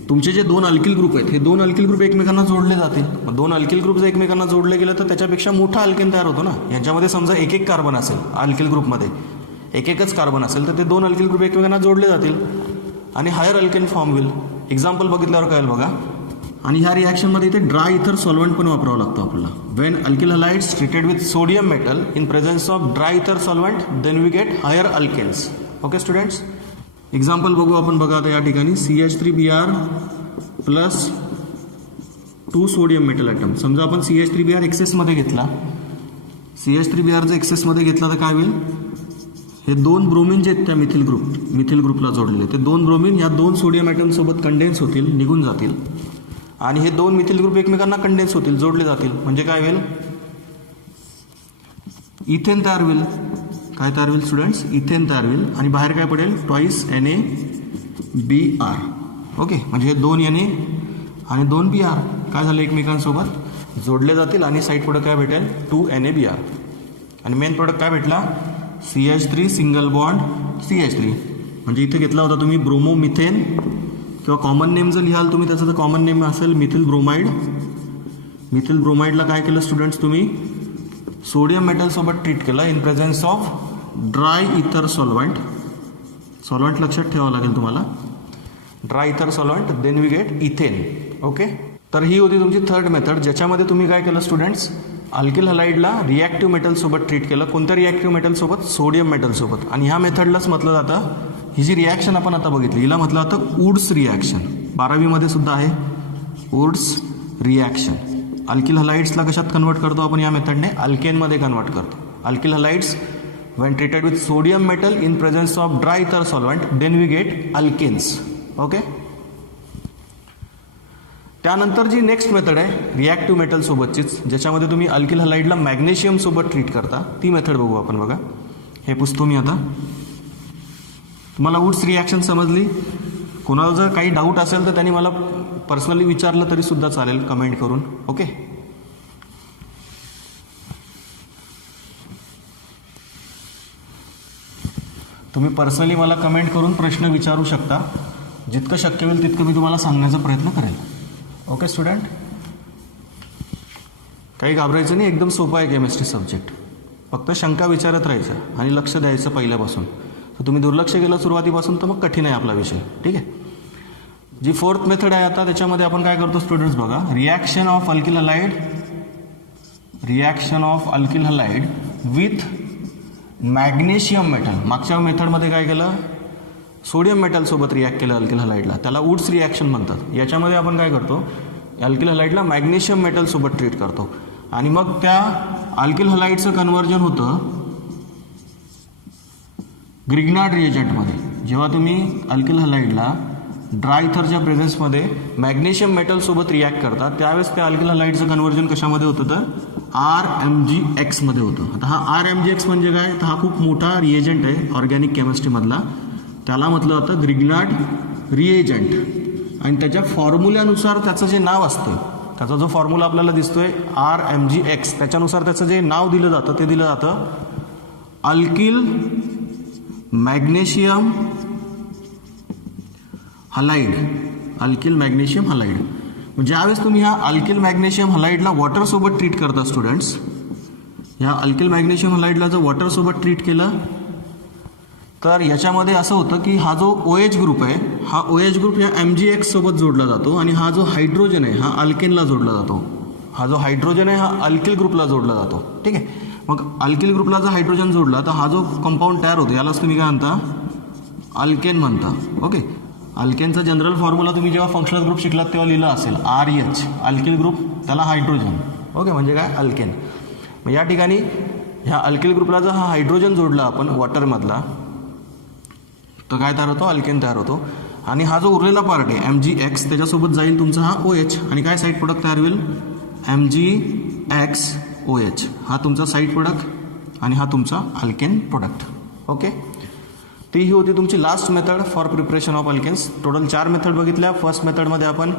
तुमचे जे 2 अल्किल ग्रुप आहेत हे 2 अल्किल ग्रुप एकमेकांना जोडले जातील. मग 2 अल्किल ग्रुप जर एकमेकांना जोडले गेले तर त्याच्यापेक्षा मोठा अल्केन तयार होतो ना. यांच्यामध्ये समजा 1-1 कार्बन असेल, अल्किल ग्रुपमध्ये 1-1च कार्बन असेल तर ते 2 अल्किल ग्रुप एकमेकांना जोडले जातील आणि हायर अल्केन फॉर्म होईल. एक्झाम्पल बघितल्यावर कळेल बघा. आणि ह्या रिॲक्शनमध्ये इथे ड्राय इथर सॉल्व्हंट पण वापरावं लागतं आपल्याला. When alkyl halides treated with sodium metal in presence of dry ether solvent then we get higher alkanes. Okay students, example बघू आपण. बघा आता या ठिकाणी CH3Br plus 2 sodium metal item. समजा आपण CH3Br एक्सेसमध्ये घेतला, CH3Br जर एक्सेसमध्ये घेतला तर काय होईल, हे 2 ब्रोमिन जे आहेत त्या मिथिल ग्रुपला जोडलेले, ते 2 ब्रोमिन या 2 सोडियम ॲटमसोबत कंडेन्स होतील, निघून जातील, आणि हे 2 मिथिल ग्रुप एकमेकांना कंडेन्स होतील, जोडले जातील. म्हणजे काय होईल, इथेन तयार होईल. काय तयार होईल स्टुडंट्स, इथेन तयार होईल, आणि बाहेर काय पडेल, ट्वाईस NaBr. ओके, म्हणजे हे 2 Na आणि 2 Br काय झालं, एकमेकांसोबत जोडले जातील, आणि साईड प्रोडक्ट काय भेटेल, 2 NaBr. आणि मेन प्रोडक्ट काय भेटला, CH3 सिंगल बॉन्ड CH3. म्हणजे इथे घेतला होता तुम्ही ब्रोमोमिथेन, किंवा कॉमन नेम जर लिहाल तुम्ही त्याचं तर कॉमन नेम असेल मिथिल ब्रोमाइड. मिथिल ब्रोमाइडला काय केलं स्टुडंट्स, तुम्ही सोडियम मेटलसोबत ट्रीट केलं in presence of dry ether solvent. Solvent लक्षात ठेवावं लागेल तुम्हाला, dry ether solvent, then we get ethane. Okay, तर ही होती तुमची थर्ड मेथड, ज्याच्यामध्ये तुम्ही काय केलं स्टुडंट्स, अल्किल हलाइडला रिॲक्टिव्ह मेटलसोबत ट्रीट केलं. कोणत्या रिॲक्टिव्ह मेटलसोबत? सोडियम मेटलसोबत. आणि ह्या मेथडलाच म्हटलं जातं, ही जी रिॲक्शन आपण आता बघितली हिला म्हटलं जातं वुड्स रिॲक्शन. 12वीमध्ये सुद्धा आहे वुड्स रिॲक्शन. अल्किल हलाइड्सला कशात कन्वर्ट करतो आपण या मेथडने? अल्केनमध्ये कन्वर्ट करतो. Alkyl halides when treated with sodium metal in presence of dry ether solvent, then we get alkanes. Okay. त्यानंतर जी नेक्स्ट मेथड आहे रिॲक्टिव्ह मेटल सोबतचीच, ज्याच्यामध्ये तुम्ही अल्किल हलाइडला मॅग्नेशियम सोबत ट्रीट करता, ती मेथड बघू आपण. बघा, हे पुसतो मी आता. तुम्हाला वुड्स रिॲक्शन समजली? कोणाला जर काही डाऊट असेल तर त्यांनी मला पर्सनली विचारलं तरी सुद्धा चालेल कमेंट करून. ओके. तुम्ही पर्सनली मला कमेंट करून प्रश्न विचारू शकता. जितकं शक्य होईल तितकं मी तुम्हाला सांगण्याचा प्रयत्न करेल. ओके स्टुडंट, काही घाबरायचं नाही, एकदम सोपं आहे केमिस्ट्री सब्जेक्ट. फक्त शंका विचारत राहायचं आणि लक्ष द्यायचं पहिल्यापासून. तर तुम्ही दुर्लक्ष केलं सुरुवातीपासून तर मग कठीण आहे आपला विषय. ठीक आहे. जी फोर्थ मेथड आहे आता, त्याच्यामध्ये आपण काय करतो स्टुडंट्स बघा, reaction of alkyl halide with magnesium metal. मागच्या मेथडमध्ये काय केलं? सोडियम मेटलसोबत रिॲक्ट केलं अल्किल हलाइडला, त्याला वुड्स रिॲक्शन म्हणतात. याच्यामध्ये आपण काय करतो? अल्किल हलाइडला मॅग्नेशियम मेटलसोबत ट्रीट करतो आणि मग त्या अल्किल हलाइडचं कन्व्हर्जन होतं ग्रिग्नार्ड रिएजंटमध्ये. जेव्हा तुम्ही अल्किल हलाइडला ड्राय इथरच्या प्रेझेन्समध्ये मॅग्नेशियम मेटलसोबत रिॲक्ट करता, त्यावेळेस त्या अल्किल हलाइडचं कन्व्हर्जन कशामध्ये होतं? तर RMgX मध्ये होतं. आता हा RMgX म्हणजे काय? तर हा खूप मोठा रिएजंट आहे ऑर्गॅनिक केमिस्ट्रीमधला. त्याला म्हटलं जातं ग्रिग्नार्ड रिएजंट आणि त्याच्या फॉर्म्युल्यानुसार त्याचं जे नाव असतं, त्याचा जो फॉर्म्युला आपल्याला दिसतोय RMgX, त्याच्यानुसार त्याचं जे नाव दिलं जातं ते दिलं जातं alkyl magnesium halide. Alkyl magnesium halide. ज्यावेळेस तुम्ही ह्या अल्किल मॅग्नेशियम हलाइडला वॉटरसोबत ट्रीट करता स्टुडंट्स, ह्या अल्किल मॅग्नेशियम हलाइडला जर वॉटरसोबत ट्रीट केलं तर याच्यामध्ये असं होतं की हा जो OH ग्रुप आहे, हा OH ग्रुप या MgX सोबत जोडला जातो आणि हा जो हायड्रोजन आहे हा अल्केनला जोडला जातो. हा जो हायड्रोजन आहे हा अल्किल ग्रुपला जोडला जातो. ठीक आहे. मग अल्किल ग्रुपला जर हायड्रोजन जोडला तर हा जो कंपाऊंड तयार होतो यालाच तुम्ही काय म्हणता? अल्केन म्हणता. ओके. अल्केनचा जनरल फॉर्म्युला तुम्ही जेव्हा फंक्शनल ग्रुप शिकलात तेव्हा लिहिलं असेल RH. अल्किल ग्रुप त्याला हायड्रोजन. ओके, म्हणजे काय? अल्केन. मग या ठिकाणी ह्या अल्किल ग्रुपला जर हा हायड्रोजन जोडला आपण वॉटरमधला तर काय तयार होतो? अल्केन तयार होतो. आणि हा जो उरलेला पार्ट आहे MgX, त्याच्यासोबत जाईल तुमचा हा OH आणि काय साईड प्रोडक्ट तयार होईल? MgXOH. हा तुमचा साईड प्रोडक्ट आणि हा तुमचा अल्केन प्रोडक्ट. ओके. ती ही होती तुमची last method for preparation of alkanes. Total 4 method बघितल्या. फर्स्ट मेथडमध्ये आपण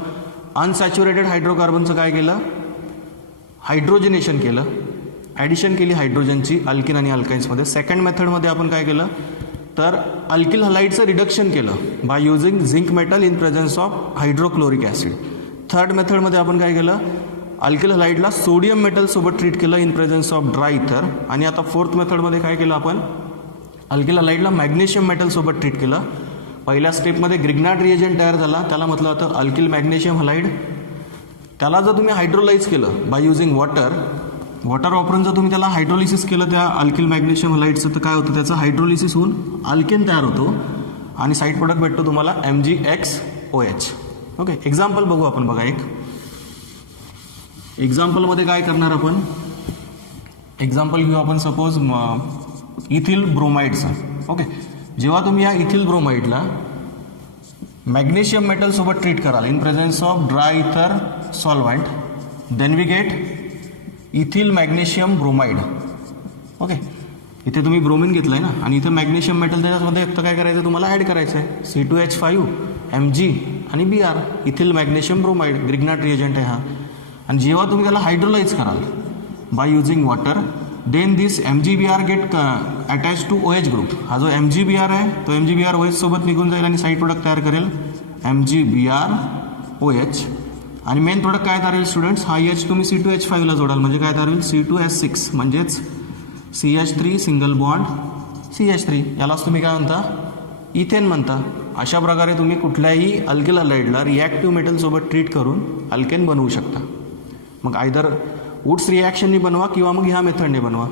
अनसॅच्युरेटेड हायड्रोकार्बनचं काय केलं? हायड्रोजनेशन केलं, ॲडिशन केली हायड्रोजनची अल्किन आणि अल्काइन्समध्ये. सेकंड मेथडमध्ये आपण काय केलं? तर अल्किल हलाइडचं रिडक्शन केलं by using zinc metal in presence of hydrochloric acid. Third मेथडमध्ये आपण काय केलं? अल्किल हलाइडला सोडियम मेटलसोबत ट्रीट केलं इन प्रेझेन्स ऑफ ड्राय इथर. आणि आता फोर्थ मेथडमध्ये काय केलं आपण? अल्किल हलाइडला मॅग्नेशियम मेटलसोबत ट्रीट केलं. पहिल्या स्टेपमध्ये ग्रिग्नार्ड रिएजंट तयार झाला, त्याला म्हटलं जातं अल्किल मॅग्नेशियम हलाइड. त्याला जर तुम्ही हायड्रोलाइज केलं बाय युझिंग वॉटर वापरून जर तुम्ही त्याला हायड्रोलिसिस केलं त्या अल्किल मॅग्नेशियम हलाइडचं, तर काय होतं? त्याचं हायड्रोलिसिस होऊन अल्केन तयार होतो आणि साईड प्रोडक्ट भेटतो तुम्हाला MgXOH. ओके. एक्झाम्पल बघू आपण. बघा, एक एक्झाम्पलमध्ये काय करणार आपण? एक्झाम्पल घेऊ आपण सपोज इथिल ब्रोमाइडचं. ओके. जेव्हा तुम्ही या इथिल ब्रोमाइडला मॅग्नेशियम मेटलसोबत ट्रीट कराल in presence of dry ether solvent, then we get ethyl magnesium bromide. Okay. इथे तुम्ही ब्रोमिन घेतलं आहे ना आणि इथे मॅग्नेशियम मेटल, त्याच्यामध्ये फक्त काय करायचं तुम्हाला? ॲड करायचं आहे C2H5 Mg आणि Br. Ethyl magnesium bromide Grignard reagent आहे हा. आणि जेव्हा तुम्ही त्याला हायड्रोलाइज कराल by using water, then this MgBr get attach to OH group. हा जो MgBr आहे तो MgBr OH सोबत निघून जाईल आणि साईड प्रोडक्ट तयार करेल MgBrOH. आणि मेन प्रोडक्ट काय तयार होईल स्टुडंट्स? हा H तुम्ही C2H5 ला जोडाल म्हणजे काय तयार होईल? C2H6 म्हणजेच CH3 सिंगल बॉन्ड CH3. यालाच तुम्ही काय म्हणता? इथेन म्हणता. अशा प्रकारे तुम्ही कुठल्याही अल्किल हलाइडला रिॲक्टिव्ह मेटलसोबत ट्रीट करून अल्केन बनवू शकता. मग आयदर वुड्स रिॲक्शननी बनवा किंवा मग ह्या मेथडने बनवा.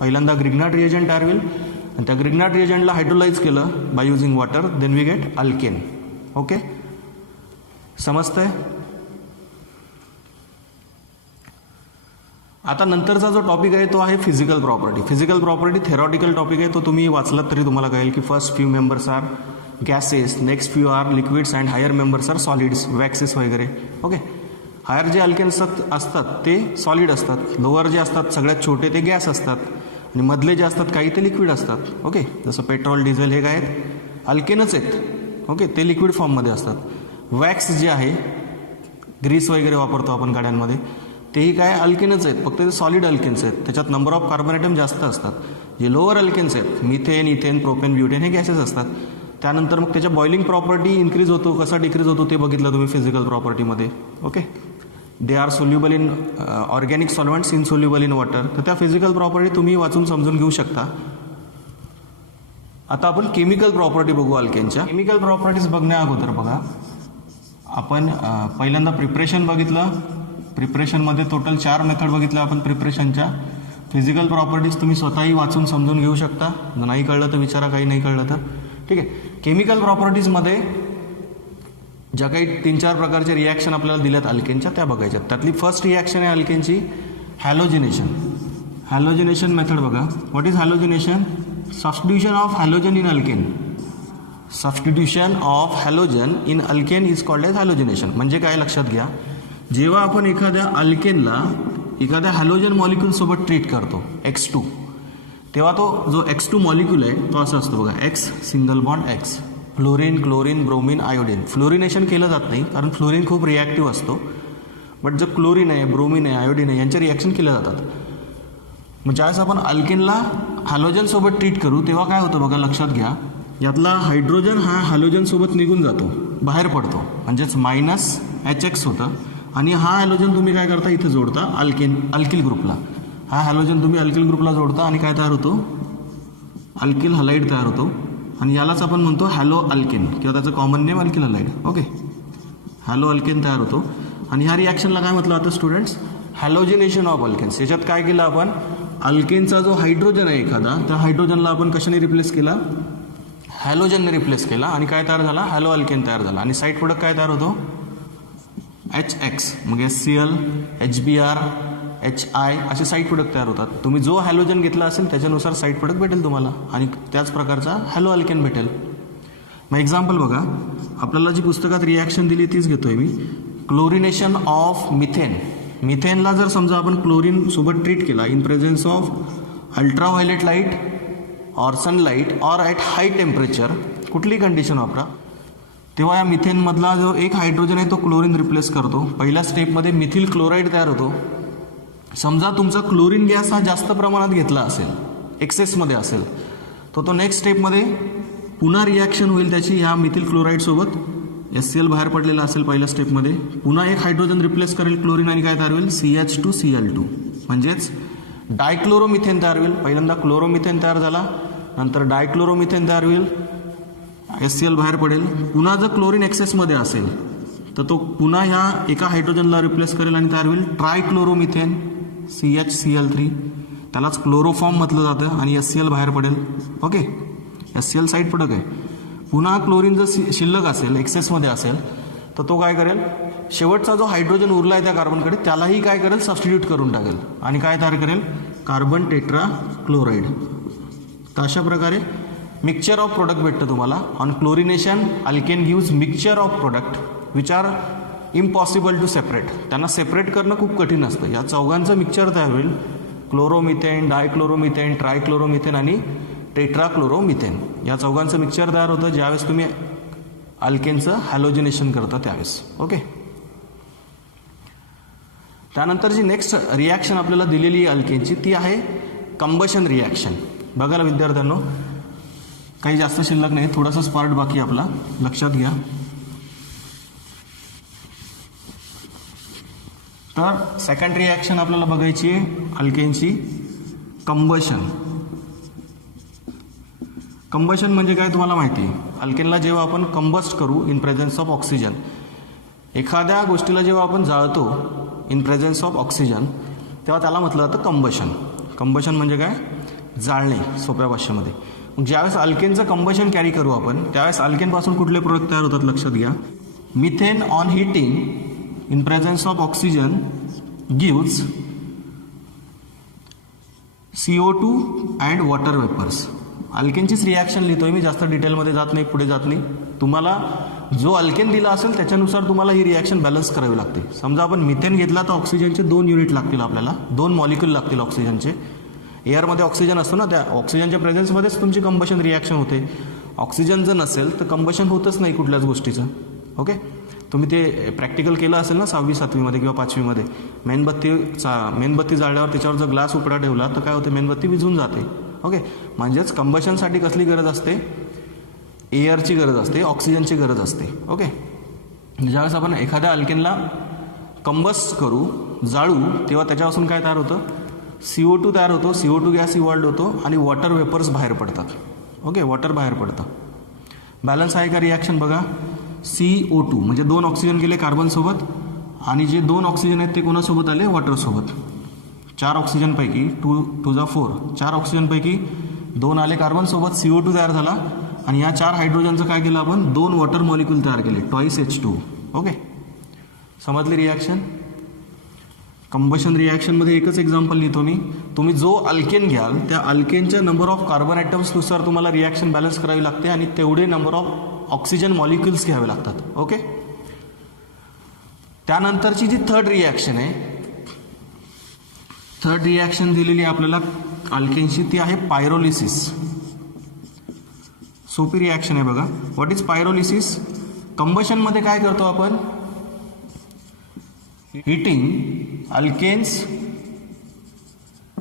पहिल्यांदा ग्रिग्नार्ड रिएजंट तयार होईल आणि त्या ग्रिग्नार्ड रिएजंटला हायड्रोलाइज केलं by using water, then we get alkane. Okay, समजतंय? आता नंतरचा जो टॉपिक आहे तो आहे physical property. Physical property theoretical topic आहे, तो तुम्ही वाचलात तरी तुम्हाला कळेल की first few members are gases, next few are liquids and higher members are solids, waxes वगैरे. ओके, हायर जे अल्केन्स असतात ते सॉलिड असतात, लोअर जे असतात सगळ्यात छोटे ते गॅस असतात आणि मधले जे असतात काही ते लिक्विड असतात. ओके, जसं पेट्रोल डिझेल हे काय आहेत अल्केनच आहेत. ओके, ते लिक्विड फॉर्ममध्ये असतात. वॅक्स जे आहे ग्रीस वगैरे वापरतो आपण गाड्यांमध्ये, तेही काय अल्केनच आहेत, फक्त ते सॉलिड अल्केन्स आहेत, त्याच्यात नंबर ऑफ कार्बन ॲटम जास्त असतात. जे लोअर अल्केन्स आहेत मिथेन, इथेन, प्रोपेन, ब्युटेन हे गॅसेस असतात. त्यानंतर मग त्याच्या बॉइलिंग प्रॉपर्टी इन्क्रीज होतो, कसा डिक्रीज होतो ते बघितलं तुम्ही फिजिकल प्रॉपर्टीमध्ये. Okay, they are soluble in organic solvents, insoluble in water. तर त्या फिजिकल प्रॉपर्टी तुम्ही वाचून समजून घेऊ शकता. आता आपण केमिकल प्रॉपर्टी बघू अल्केनच्या. केमिकल प्रॉपर्टीज बघण्या अगोदर बघा, आपण पहिल्यांदा प्रिपरेशन बघितलं. प्रिपरेशनमध्ये टोटल 4 मेथड बघितल्या आपण प्रिपरेशनच्या. फिजिकल प्रॉपर्टीज तुम्ही स्वतःही वाचून समजून घेऊ शकता, नाही कळलं तर विचारा, काही नाही कळलं तर. ठीक आहे, केमिकल प्रॉपर्टीजमध्ये ज्या काही 3-4 प्रकारचे रिॲक्शन आपल्याला दिल्यात अल्केनच्या त्या बघायच्यात. त्यातली फर्स्ट रिॲक्शन आहे अल्केनची हॅलोजिनेशन. हॅलोजिनेशन मेथड बघा. What is halogenation? Substitution of halogen in alkane. Substitution of halogen in alkane is called as halogenation. म्हणजे काय लक्षात घ्या, जेव्हा आपण एखाद्या अल्केनला एखाद्या हॅलोजन मॉलिक्यूलसोबत ट्रीट करतो X2, तेव्हा तो जो X2 मॉलिक्यूल आहे तो असा असतो बघा, X single bond X. Fluorine, chlorine, bromine, iodine. Fluorination केलं जात नाही कारण फ्लोरीन खूप रिॲक्टिव्ह असतो, बट जो क्लोरीन आहे, ब्रोमीन आहे, आयोडीन आहे यांचे रिॲक्शन केले जातात. मग ज्यावेळेस आपण अल्केनला हॅलोजनसोबत ट्रीट करू तेव्हा काय होतं बघा, लक्षात घ्या, यातला हायड्रोजन हा हॅलोजनसोबत निघून जातो, बाहेर पडतो, म्हणजेच -HX होतं. आणि हा हॅलोजन तुम्ही काय करता, इथं जोडता अल्किल ग्रुपला. हा हॅलोजन तुम्ही अल्किल ग्रुपला जोडता आणि काय तयार होतो, अल्किल हलाइड तयार होतो. आणि यालाच आपण म्हणतो हॅलो अल्केन किंवा त्याचं common name alkyl halide. Okay, hello alkane तयार होतो. आणि ह्या रिॲक्शनला काय म्हटलं आता स्टुडंट्स, हॅलोजिनेशन ऑफ अल्केन्स. याच्यात काय केलं आपण, अल्केनचा जो हायड्रोजन आहे एखादा, त्या हायड्रोजनला आपण कशाने रिप्लेस केला, हॅलोजनने रिप्लेस केला. आणि काय तयार झाला, हॅलो अल्केन तयार झाला. आणि साईड प्रोडक्ट काय तयार होतो, HX. मग HCl, HBr, HI असे साईड प्रोडक्ट तयार होतात. तुम्ही जो हॅलोजन घेतला असेल त्याच्यानुसार साईड प्रोडक्ट भेटेल तुम्हाला आणि त्याच प्रकारचा हॅलो अल्केन भेटेल. मग एक्झाम्पल बघा, आपल्याला जी पुस्तकात रिॲक्शन दिली तीच घेतोय मी. Chlorination of methane. मिथेनला जर समजा आपण क्लोरीन सोबत ट्रीट केला in presence of ultraviolet light or sunlight or at high temperature, कुठली कंडिशन वापरा, तेव्हा या मिथेनमधला जो एक हायड्रोजन आहे तो क्लोरीन रिप्लेस करतो. पहिल्या स्टेपमध्ये मिथिल क्लोराईड तयार होतो. समजा तुमचा क्लोरीन गॅस हा जास्त प्रमाणात घेतला असेल, एक्सेसमध्ये असेल, तो नेक्स्ट स्टेपमध्ये पुन्हा रिॲक्शन होईल त्याची ह्या मिथिल क्लोराईडसोबत. HCl बाहेर पडलेला असेल पहिल्या स्टेपमध्ये, पुन्हा एक हायड्रोजन रिप्लेस करेल क्लोरीन आणि काय तयार होईल, CH2Cl2, म्हणजेच डायक्लोरोमिथेन तयार होईल. पहिल्यांदा क्लोरोमिथेन तयार झाला, नंतर डायक्लोरोमिथेन तयार होईल, HCl बाहेर पडेल. पुन्हा जर क्लोरीन एक्सेसमध्ये असेल तर तो पुन्हा ह्या एका हायड्रोजनला रिप्लेस करेल आणि तयार होईल ट्रायक्लोरोमिथेन, CHCl3. त्यालाच क्लोरोफॉर्म म्हटलं जातं आणि HCl बाहेर पडेल. ओके, HCl साईड प्रोडक्ट आहे. पुन्हा क्लोरीन जर शिल्लक असेल, एक्सेसमध्ये असेल, तर तो काय करेल, शेवटचा जो हायड्रोजन उरला आहे त्या कार्बनकडे त्यालाही काय करेल, सबस्टिट्यूट करून टाकेल आणि काय तयार करेल, कार्बन टेट्रा क्लोराईड. तर अशा प्रकारे मिक्सचर ऑफ प्रोडक्ट भेटतं तुम्हाला. On chlorination alkane gives mixture of product which are impossible to separate. त्यांना सेपरेट करणं खूप कठीण असतं. या चौघांचं मिक्सचर तयार होईल, क्लोरोमिथेन, डायक्लोरोमिथेन, ट्रायक्लोरोमिथेन आणि टेट्राक्लोरोमिथेन. या चौघांचं मिक्सचर तयार होतं ज्यावेळेस तुम्ही अल्केनचं हॅलोजिनेशन करता त्यावेळेस. ओके, त्यानंतरची नेक्स्ट रिॲक्शन आपल्याला दिलेली आहे अल्केनची ती आहे कंबशन रिॲक्शन. बघायला विद्यार्थ्यांनो, काही जास्त शिल्लक नाही, थोडासाच पार्ट बाकी आपला, लक्षात घ्या. तर सेकंड रिॲक्शन आपल्याला बघायची आहे अल्केनची कंबशन. कंबशन म्हणजे काय तुम्हाला माहिती आहे, अल्केनला जेव्हा आपण कंबस्ट करू इन प्रेझेन्स ऑफ ऑक्सिजन, एखाद्या गोष्टीला जेव्हा आपण जाळतो इन प्रेझेन्स ऑफ ऑक्सिजन, तेव्हा त्याला म्हटलं जातं कंबशन. कंबशन म्हणजे काय? जाळणे सोप्या भाषेमध्ये. मग ज्यावेळेस अल्केनचं कंबशन कॅरी करू आपण त्यावेळेस अल्केनपासून कुठले प्रोडक्ट तयार होतात लक्षात घ्या. Methane on heating in presence of oxygen gives CO2 and water vapours. अल्केनचीच रिॲक्शन लिहितोय मी, जास्त डिटेलमध्ये जात नाही, पुढे जात नाही. तुम्हाला जो अल्केन दिला असेल त्याच्यानुसार तुम्हाला ही रिॲक्शन बॅलन्स करावी लागते. समजा आपण मिथेन घेतला तर ऑक्सिजनचे 2 युनिट लागतील आपल्याला, 2 मॉलिक्यूल लागतील ऑक्सिजनचे. एअरमध्ये ऑक्सिजन असतो ना, त्या ऑक्सिजनच्या प्रेझेन्समध्येच तुमची कंबशन रिॲक्शन होते. ऑक्सिजन जर नसेल तर कंबशन होतच नाही कुठल्याच गोष्टीचं. ओके, तुम्ही ते प्रॅक्टिकल केलं असेल ना 6वी 7वीमध्ये किंवा 5वीमध्ये. मेणबत्ती जाळल्यावर त्याच्यावर जर ग्लास उपडा ठेवला तर काय होते? मेणबत्ती विझून जाते. ओके, म्हणजेच कंबशनसाठी कसली गरज असते? एअरची गरज असते, ऑक्सिजनची गरज असते. ओके, ज्यावेळेस आपण एखाद्या अल्केनला कंबस्ट करू, जाळू, तेव्हा त्याच्यापासून काय तयार होतं? CO2 तयार होतो. CO2 गॅस इव्हॉल्ड होतो आणि वॉटर वेपर्स बाहेर पडतात. ओके, वॉटर बाहेर पडतं. बॅलन्स आहे का रिॲक्शन? बघा, CO2 म्हणजे 2 ऑक्सिजन गेले कार्बनसोबत आणि जे 2 ऑक्सिजन आहेत ते कोणासोबत आले? वॉटरसोबत. 4 ऑक्सिजनपैकी 2 जा 4, 4 ऑक्सिजनपैकी 2 आले कार्बनसोबत, CO2 तयार झाला आणि या 4 हायड्रोजनचं काय केलं आपण? 2 वॉटर मॉलिक्यूल तयार केले, ट्वाईस H2. ओके, समजली रिॲक्शन? कंबशन रिॲक्शनमध्ये एकच एक्झाम्पल लिहितो मी. तुम्ही जो अल्केन घ्याल त्या अल्केनच्या नंबर ऑफ कार्बन ॲटम्सनुसार तुम्हाला रिॲक्शन बॅलन्स करावी लागते आणि तेवढे नंबर ऑफ ऑक्सिजन मॉलिक्युल्स घ्यावे लागतात. ओके, त्यानंतरची जी थर्ड रिॲक्शन आहे, थर्ड रिॲक्शन दिलेली आहे आपल्याला अल्केनची, ती आहे पायरोलिसिस. सोपी रिॲक्शन आहे बघा. What is pyrolysis? कंबशनमध्ये काय करतो आपण? Heating alkanes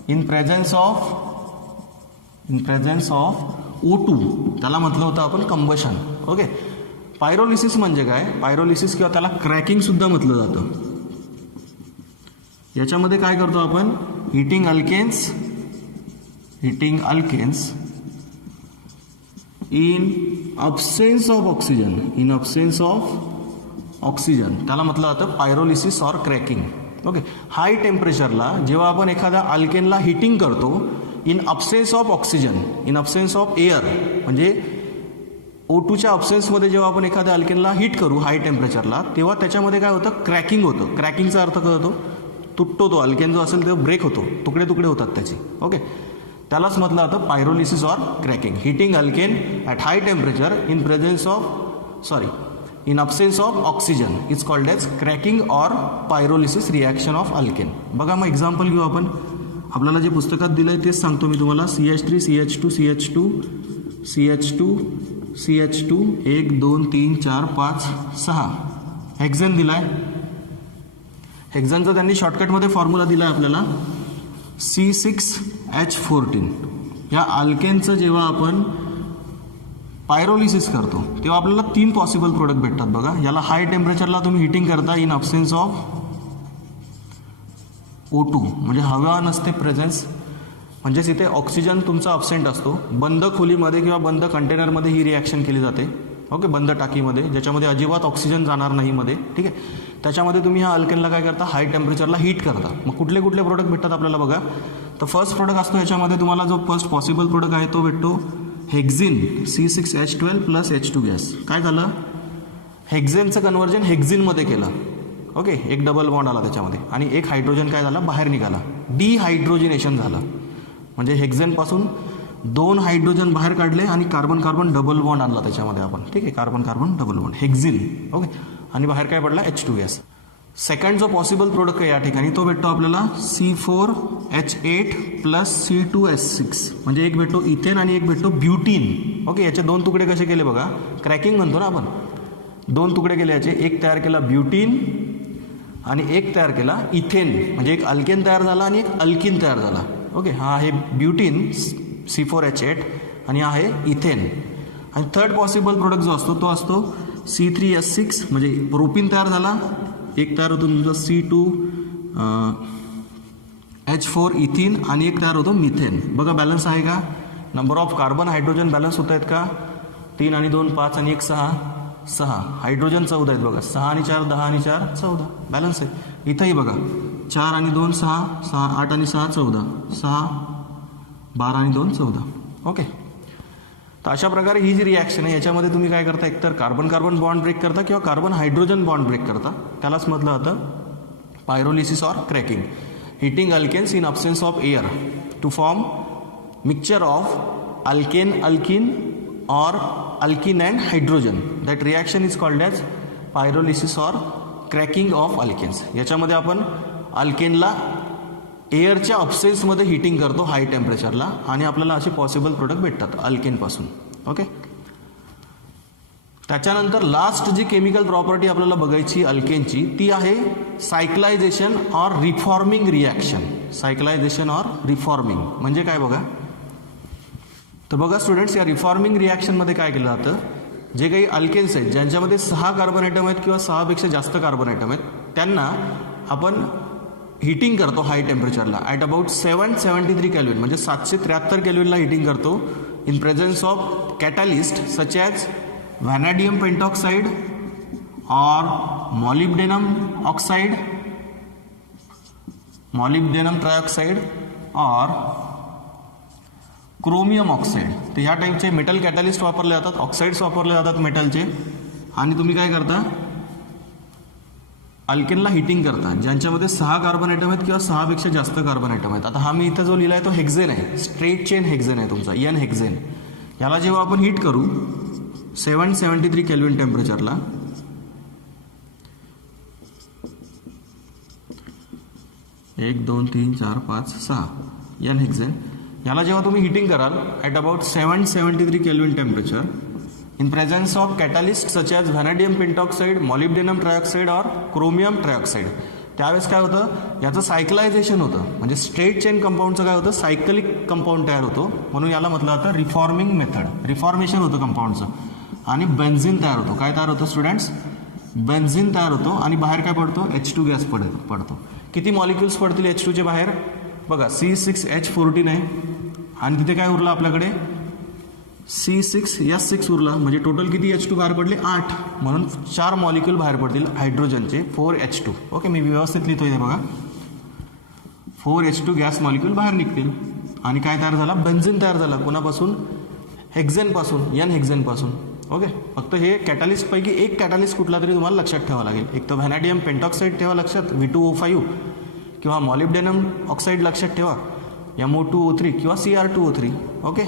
in presence of O2, त्याला म्हटलं होतं आपण कंबशन. ओके, पायरोलिसिस म्हणजे काय? पायरोलिसिस किंवा त्याला क्रॅकिंग सुद्धा म्हटलं जातं. याच्यामध्ये काय करतो आपण? Heating alkanes in absence of oxygen, त्याला म्हटलं जातं pyrolysis or cracking. Okay, high टेम्परेचरला जेव्हा आपण एखाद्या अल्केनला हिटिंग करतो in absence of oxygen, in absence of air, म्हणजे O2च्या अब्सेन्समध्ये जेव्हा आपण एखाद्या अल्केनला हिट करू हाय टेम्परेचरला तेव्हा त्याच्यामध्ये काय होतं? क्रॅकिंग होतं. क्रॅकिंगचा अर्थ काय होतो? तुटतो. तो अल्केन जो असेल तो ब्रेक होतो, तुकडे तुकडे होतात त्याचे. ओके, त्यालाच म्हटलं जातं pyrolysis or cracking. Heating alkane at high temperature in absence of oxygen is called as cracking or pyrolysis reaction of alkane. बघा, मग एक्झाम्पल घेऊ आपण. आपल्याला जे पुस्तकात दिलं आहे तेच सांगतो मी तुम्हाला. CH3 CH2 CH2 CH2 CH2 1 2 3 4 5 6 हेक्झेन दिला आहे. हेक्झेनचा त्यांनी शॉर्टकटमध्ये फॉर्म्युला दिला आहे आपल्याला C6H14. या अल्केनचं जेव्हा आपण पायरोलिसिस करतो तेव्हा आपल्याला 3 पॉसिबल प्रोडक्ट भेटतात. बघा, याला हाय टेम्परेचरला तुम्ही हिटिंग करता इन अब्सेन्स ऑफ O2, म्हणजे हवा नसते प्रेझेन्स, म्हणजेच इथे ऑक्सिजन तुमचा अब्सेंट असतो. बंद खोलीमध्ये किंवा बंद कंटेनरमध्ये ही रिॲक्शन केली जाते. ओके, बंद टाकीमध्ये ज्याच्यामध्ये अजिबात ऑक्सिजन जाणार नाही मध्ये. ठीक आहे, त्याच्यामध्ये तुम्ही ह्या अल्केनला काय करता? हाय टेम्परेचरला हीट करता. मग कुठले कुठले प्रोडक्ट भेटतात आपल्याला? बघा, तर फर्स्ट प्रोडक्ट असतो याच्यामध्ये तुम्हाला जो फर्स्ट पॉसिबल प्रोडक्ट आहे तो भेटतो हेक्झिन C6H12 प्लस H2 गॅस. काय झालं? हेक्झेनचं कन्व्हर्जन हेक्झिनमध्ये केलं. ओके, एक डबल बॉन्ड आला त्याच्यामध्ये आणि एक हायड्रोजन काय झाला? बाहेर निघाला. डिहायड्रोजिनेशन झालं. म्हणजे हेक्झेनपासून 2 हायड्रोजन बाहेर काढले आणि कार्बन कार्बन डबल बॉन्ड आणला त्याच्यामध्ये आपण. ठीक आहे, carbon carbon double bond hexene. Okay, आणि बाहेर काय पडला? H2 gas. सेकंड जो पॉसिबल प्रोडक्ट आहे या ठिकाणी तो भेटतो आपल्याला C4H8 प्लस C2H6, म्हणजे एक भेटतो इथेन आणि एक भेटतो ब्युटीन. ओके, याचे 2 तुकडे कसे केले बघा? क्रॅकिंग म्हणतो ना आपण. 2 तुकडे केले याचे, एक तयार केला ब्युटीन आणि एक तयार केला इथेन, म्हणजे एक अल्केन तयार झाला आणि एक अल्किन तयार झाला. ओके, हा आहे ब्युटीन C4H8 आणि हा आहे इथेन. आणि थर्ड पॉसिबल प्रोडक्ट जो असतो तो असतो C3H6, म्हणजे प्रोपीन तयार झाला, एक तयार होतो तुमचा C2H4 इथिन आणि एक तयार होतो मिथेन. बघा, बॅलन्स आहे का? Number of carbon hydrogen balance होत आहेत का? 3 आणि 2 5 आणि 1 6 हायड्रोजन 14 आहेत. बघा, 6 आणि 4 10 आणि 4 14 बॅलन्स आहे. इथंही बघा 4 आणि 2 6, 6 8 आणि 6 14, 6 12 आणि 2 14. ओके. तर अशा प्रकारे ही जी रिॲक्शन आहे याच्यामध्ये तुम्ही काय करता, एकतर कार्बन कार्बन बॉन्ड ब्रेक करता किंवा कार्बन हायड्रोजन बॉन्ड ब्रेक करता. त्यालाच म्हटलं जातं pyrolysis or cracking. Heating alkanes in absence of air to form mixture of alkane alkene or alkene and hydrogen. That reaction is called as pyrolysis or cracking of alkenes. याच्यामध्ये आपण अल्केनला एअरच्या ऑब्सेन्समध्ये heating करतो high टेम्परेचरला आणि आपल्याला असे possible product भेटतात अल्केनपासून. Okay. त्याच्यानंतर last जी केमिकल प्रॉपर्टी आपल्याला बघायची अल्केनची ती आहे cyclization or reforming reaction. Cyclization or reforming म्हणजे काय बघा. तर बघा स्टुडंट्स, या रिफॉर्मिंग रिॲक्शनमध्ये काय केलं जातं, जे काही अल्केन्स आहेत ज्यांच्यामध्ये 6 कार्बन ॲटम आहेत किंवा 6 पेक्षा जास्त कार्बन ॲटम आहेत त्यांना आपण हिटिंग करतो हाय टेम्परेचरला ॲट अबाउट 773 केल्विन म्हणजे 773 केल्विनला हिटिंग करतो in presence of catalyst such as vanadium pentoxide और मॉलिब्डेनम ऑक्साइड, मॉलिब्डेनम ट्रायऑक्साइड और क्रोमियम ऑक्साईड. तर ह्या टाईपचे मेटल कॅटॅलिस्ट वापरले जातात, ऑक्साईड्स वापरले जातात मेटलचे. आणि तुम्ही काय करता, अल्केनला हिटिंग करता ज्यांच्यामध्ये 6 कार्बन ॲटम आहेत किंवा 6 पेक्षा जास्त कार्बन ॲटम आहेत. आता हा मी इथं जो लिहिला आहे तो हेक्झेन आहे, स्ट्रेट चेन हेक्झेन आहे तुमचा, एन हेक्झेन. याला जेव्हा आपण हिट करू 773 केल्विन टेम्परेचरला, एक 2 3 4 5 6 एन हेक्झेन. याला जेव्हा तुम्ही हिटिंग कराल at about 773 kelvin temperature in presence of catalyst such as vanadium pentoxide, molybdenum trioxide और क्रोमियम ट्रायऑक्साइड, त्यावेळेस काय होतं, याचं सायक्लायझेशन होतं. म्हणजे स्ट्रेट चेन कंपाऊंडचं काय होतं, सायकलिक कंपाऊंड तयार होतो. म्हणून याला म्हटलं जातं रिफॉर्मिंग मेथड. रिफॉर्मेशन होतं कंपाऊंडचं आणि बेन्झिन तयार होतो. काय तयार होतं स्टुडंट्स, बेन्झिन तयार होतो आणि बाहेर काय पडतो, H2 गॅस पडतो. किती मॉलिक्युल्स पडतील H2 चे बाहेर बघा, C6H14 आहे आणि तिथे काय उरलं आपल्याकडे C6H6 उरला. म्हणजे टोटल किती H2 बाहेर पडले, 8. म्हणून 4 मॉलिक्युल बाहेर पडतील हायड्रोजनचे, 4H2. ओके, मी व्यवस्थित लिहितो इथे बघा, 4H2 गॅस मॉलिक्युल बाहेर निघतील. आणि काय तयार झाला, बेन्झिन तयार झाला. कोणापासून, हेक्झेनपासून, एन हेक्झेनपासून. ओके. फक्त हे कॅटॅलिस्टपैकी एक कॅटॅलिस्ट कुठला तरी तुम्हाला लक्षात ठेवावा लागेल. एक तर व्हॅनॅडियम पेंटॉक्साइड ठेवा लक्षात, V2O5, किंवा मॉलिब्डेनम ऑक्साईड लक्षात ठेवा, MO2O3 किंवा Cr2O3. ओके.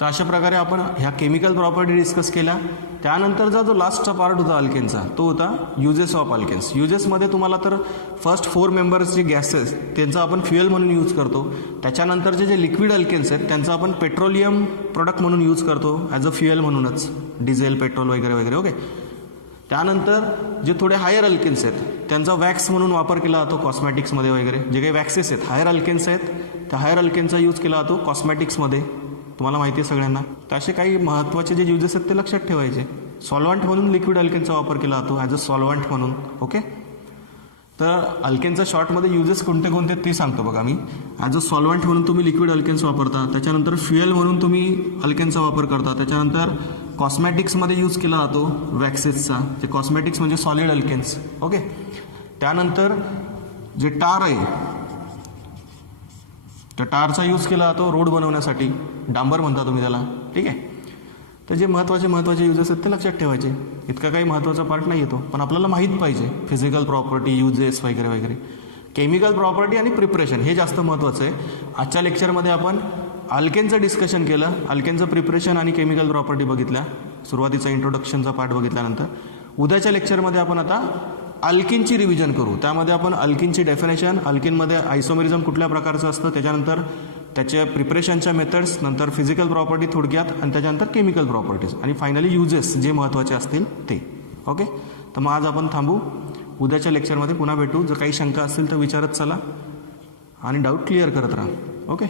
तर अशा प्रकारे आपण ह्या केमिकल प्रॉपर्टी डिस्कस केल्या. त्यानंतरचा जो लास्टचा पार्ट होता अल्केनचा तो होता युजेस ऑफ अल्केन्स. युजेसमध्ये तुम्हाला तर फर्स्ट 4 मेंबर्स जे गॅसेस त्यांचा आपण फ्युएल म्हणून यूज करतो. त्याच्यानंतरचे जे लिक्विड अल्केन्स आहेत त्यांचा आपण पेट्रोलियम प्रोडक्ट म्हणून यूज करतो ॲज अ फ्युएल म्हणूनच, डिझेल, पेट्रोल वगैरे वगैरे. ओके. त्यानंतर जे थोडे हायर अल्केन्स आहेत त्यांचा वॅक्स म्हणून वापर केला जातो कॉस्मॅटिक्समध्ये वगैरे. जे काही वॅक्सेस आहेत, हायर अल्केन्स आहेत, त्या हायर अल्केनचा यूज केला जातो कॉस्मॅटिक्समध्ये. तुम्हाला माहिती आहे सगळ्यांना. तर असे काही महत्त्वाचे जे युजेस आहेत ते लक्षात ठेवायचे. सॉल्वंट म्हणून लिक्विड अल्केनचा वापर केला जातो ॲज अ सॉल्वंट म्हणून. ओके. तर अल्केनचा शॉर्टमध्ये युजेस कोणते कोणते ते सांगतो बघा मी. ॲज अ सॉल्वंट म्हणून तुम्ही लिक्विड अल्केन्स वापरता. त्याच्यानंतर फ्युएल म्हणून तुम्ही अल्केनचा वापर करता. त्याच्यानंतर कॉस्मॅटिक्समध्ये यूज केला जातो वॅक्सेसचा. जे कॉस्मॅटिक्स म्हणजे सॉलिड अल्केन्स. ओके. त्यानंतर जे टार आहे त्या टारचा यूज केला जातो रोड बनवण्यासाठी, डांबर म्हणता तुम्ही त्याला. ठीक आहे. तर जे महत्त्वाचे युजेस आहेत ते लक्षात ठेवायचे. इतका काही महत्त्वाचा पार्ट नाही येतो, पण आपल्याला माहीत पाहिजे फिजिकल प्रॉपर्टी, युजेस वगैरे वगैरे. केमिकल प्रॉपर्टी आणि प्रिपरेशन हे जास्त महत्त्वाचं आहे. आजच्या लेक्चरमध्ये आपण अल्केनचं डिस्कशन केलं, अल्केनचं प्रिपरेशन आणि केमिकल प्रॉपर्टी बघितल्या. सुरुवातीचा इंट्रोडक्शनचा पार्ट बघितल्यानंतर उद्याच्या लेक्चरमध्ये आपण आता अल्किनची रिव्हिजन करू. त्यामध्ये आपण अल्किनची डेफिनेशन, अल्किनमध्ये आयसोमेरिझम कुठल्या प्रकारचं असतं, त्याच्यानंतर त्याच्या प्रिपरेशनच्या मेथड्स, नंतर फिजिकल प्रॉपर्टी थोडक्यात, आणि त्याच्यानंतर केमिकल प्रॉपर्टीज, आणि फायनली युजेस जे महत्त्वाचे असतील ते. ओके. तर मग आज आपण थांबू. उद्याच्या लेक्चरमध्ये पुन्हा भेटू. जर काही शंका असतील तर विचारत चला आणि डाऊट क्लिअर करत राहा. ओके.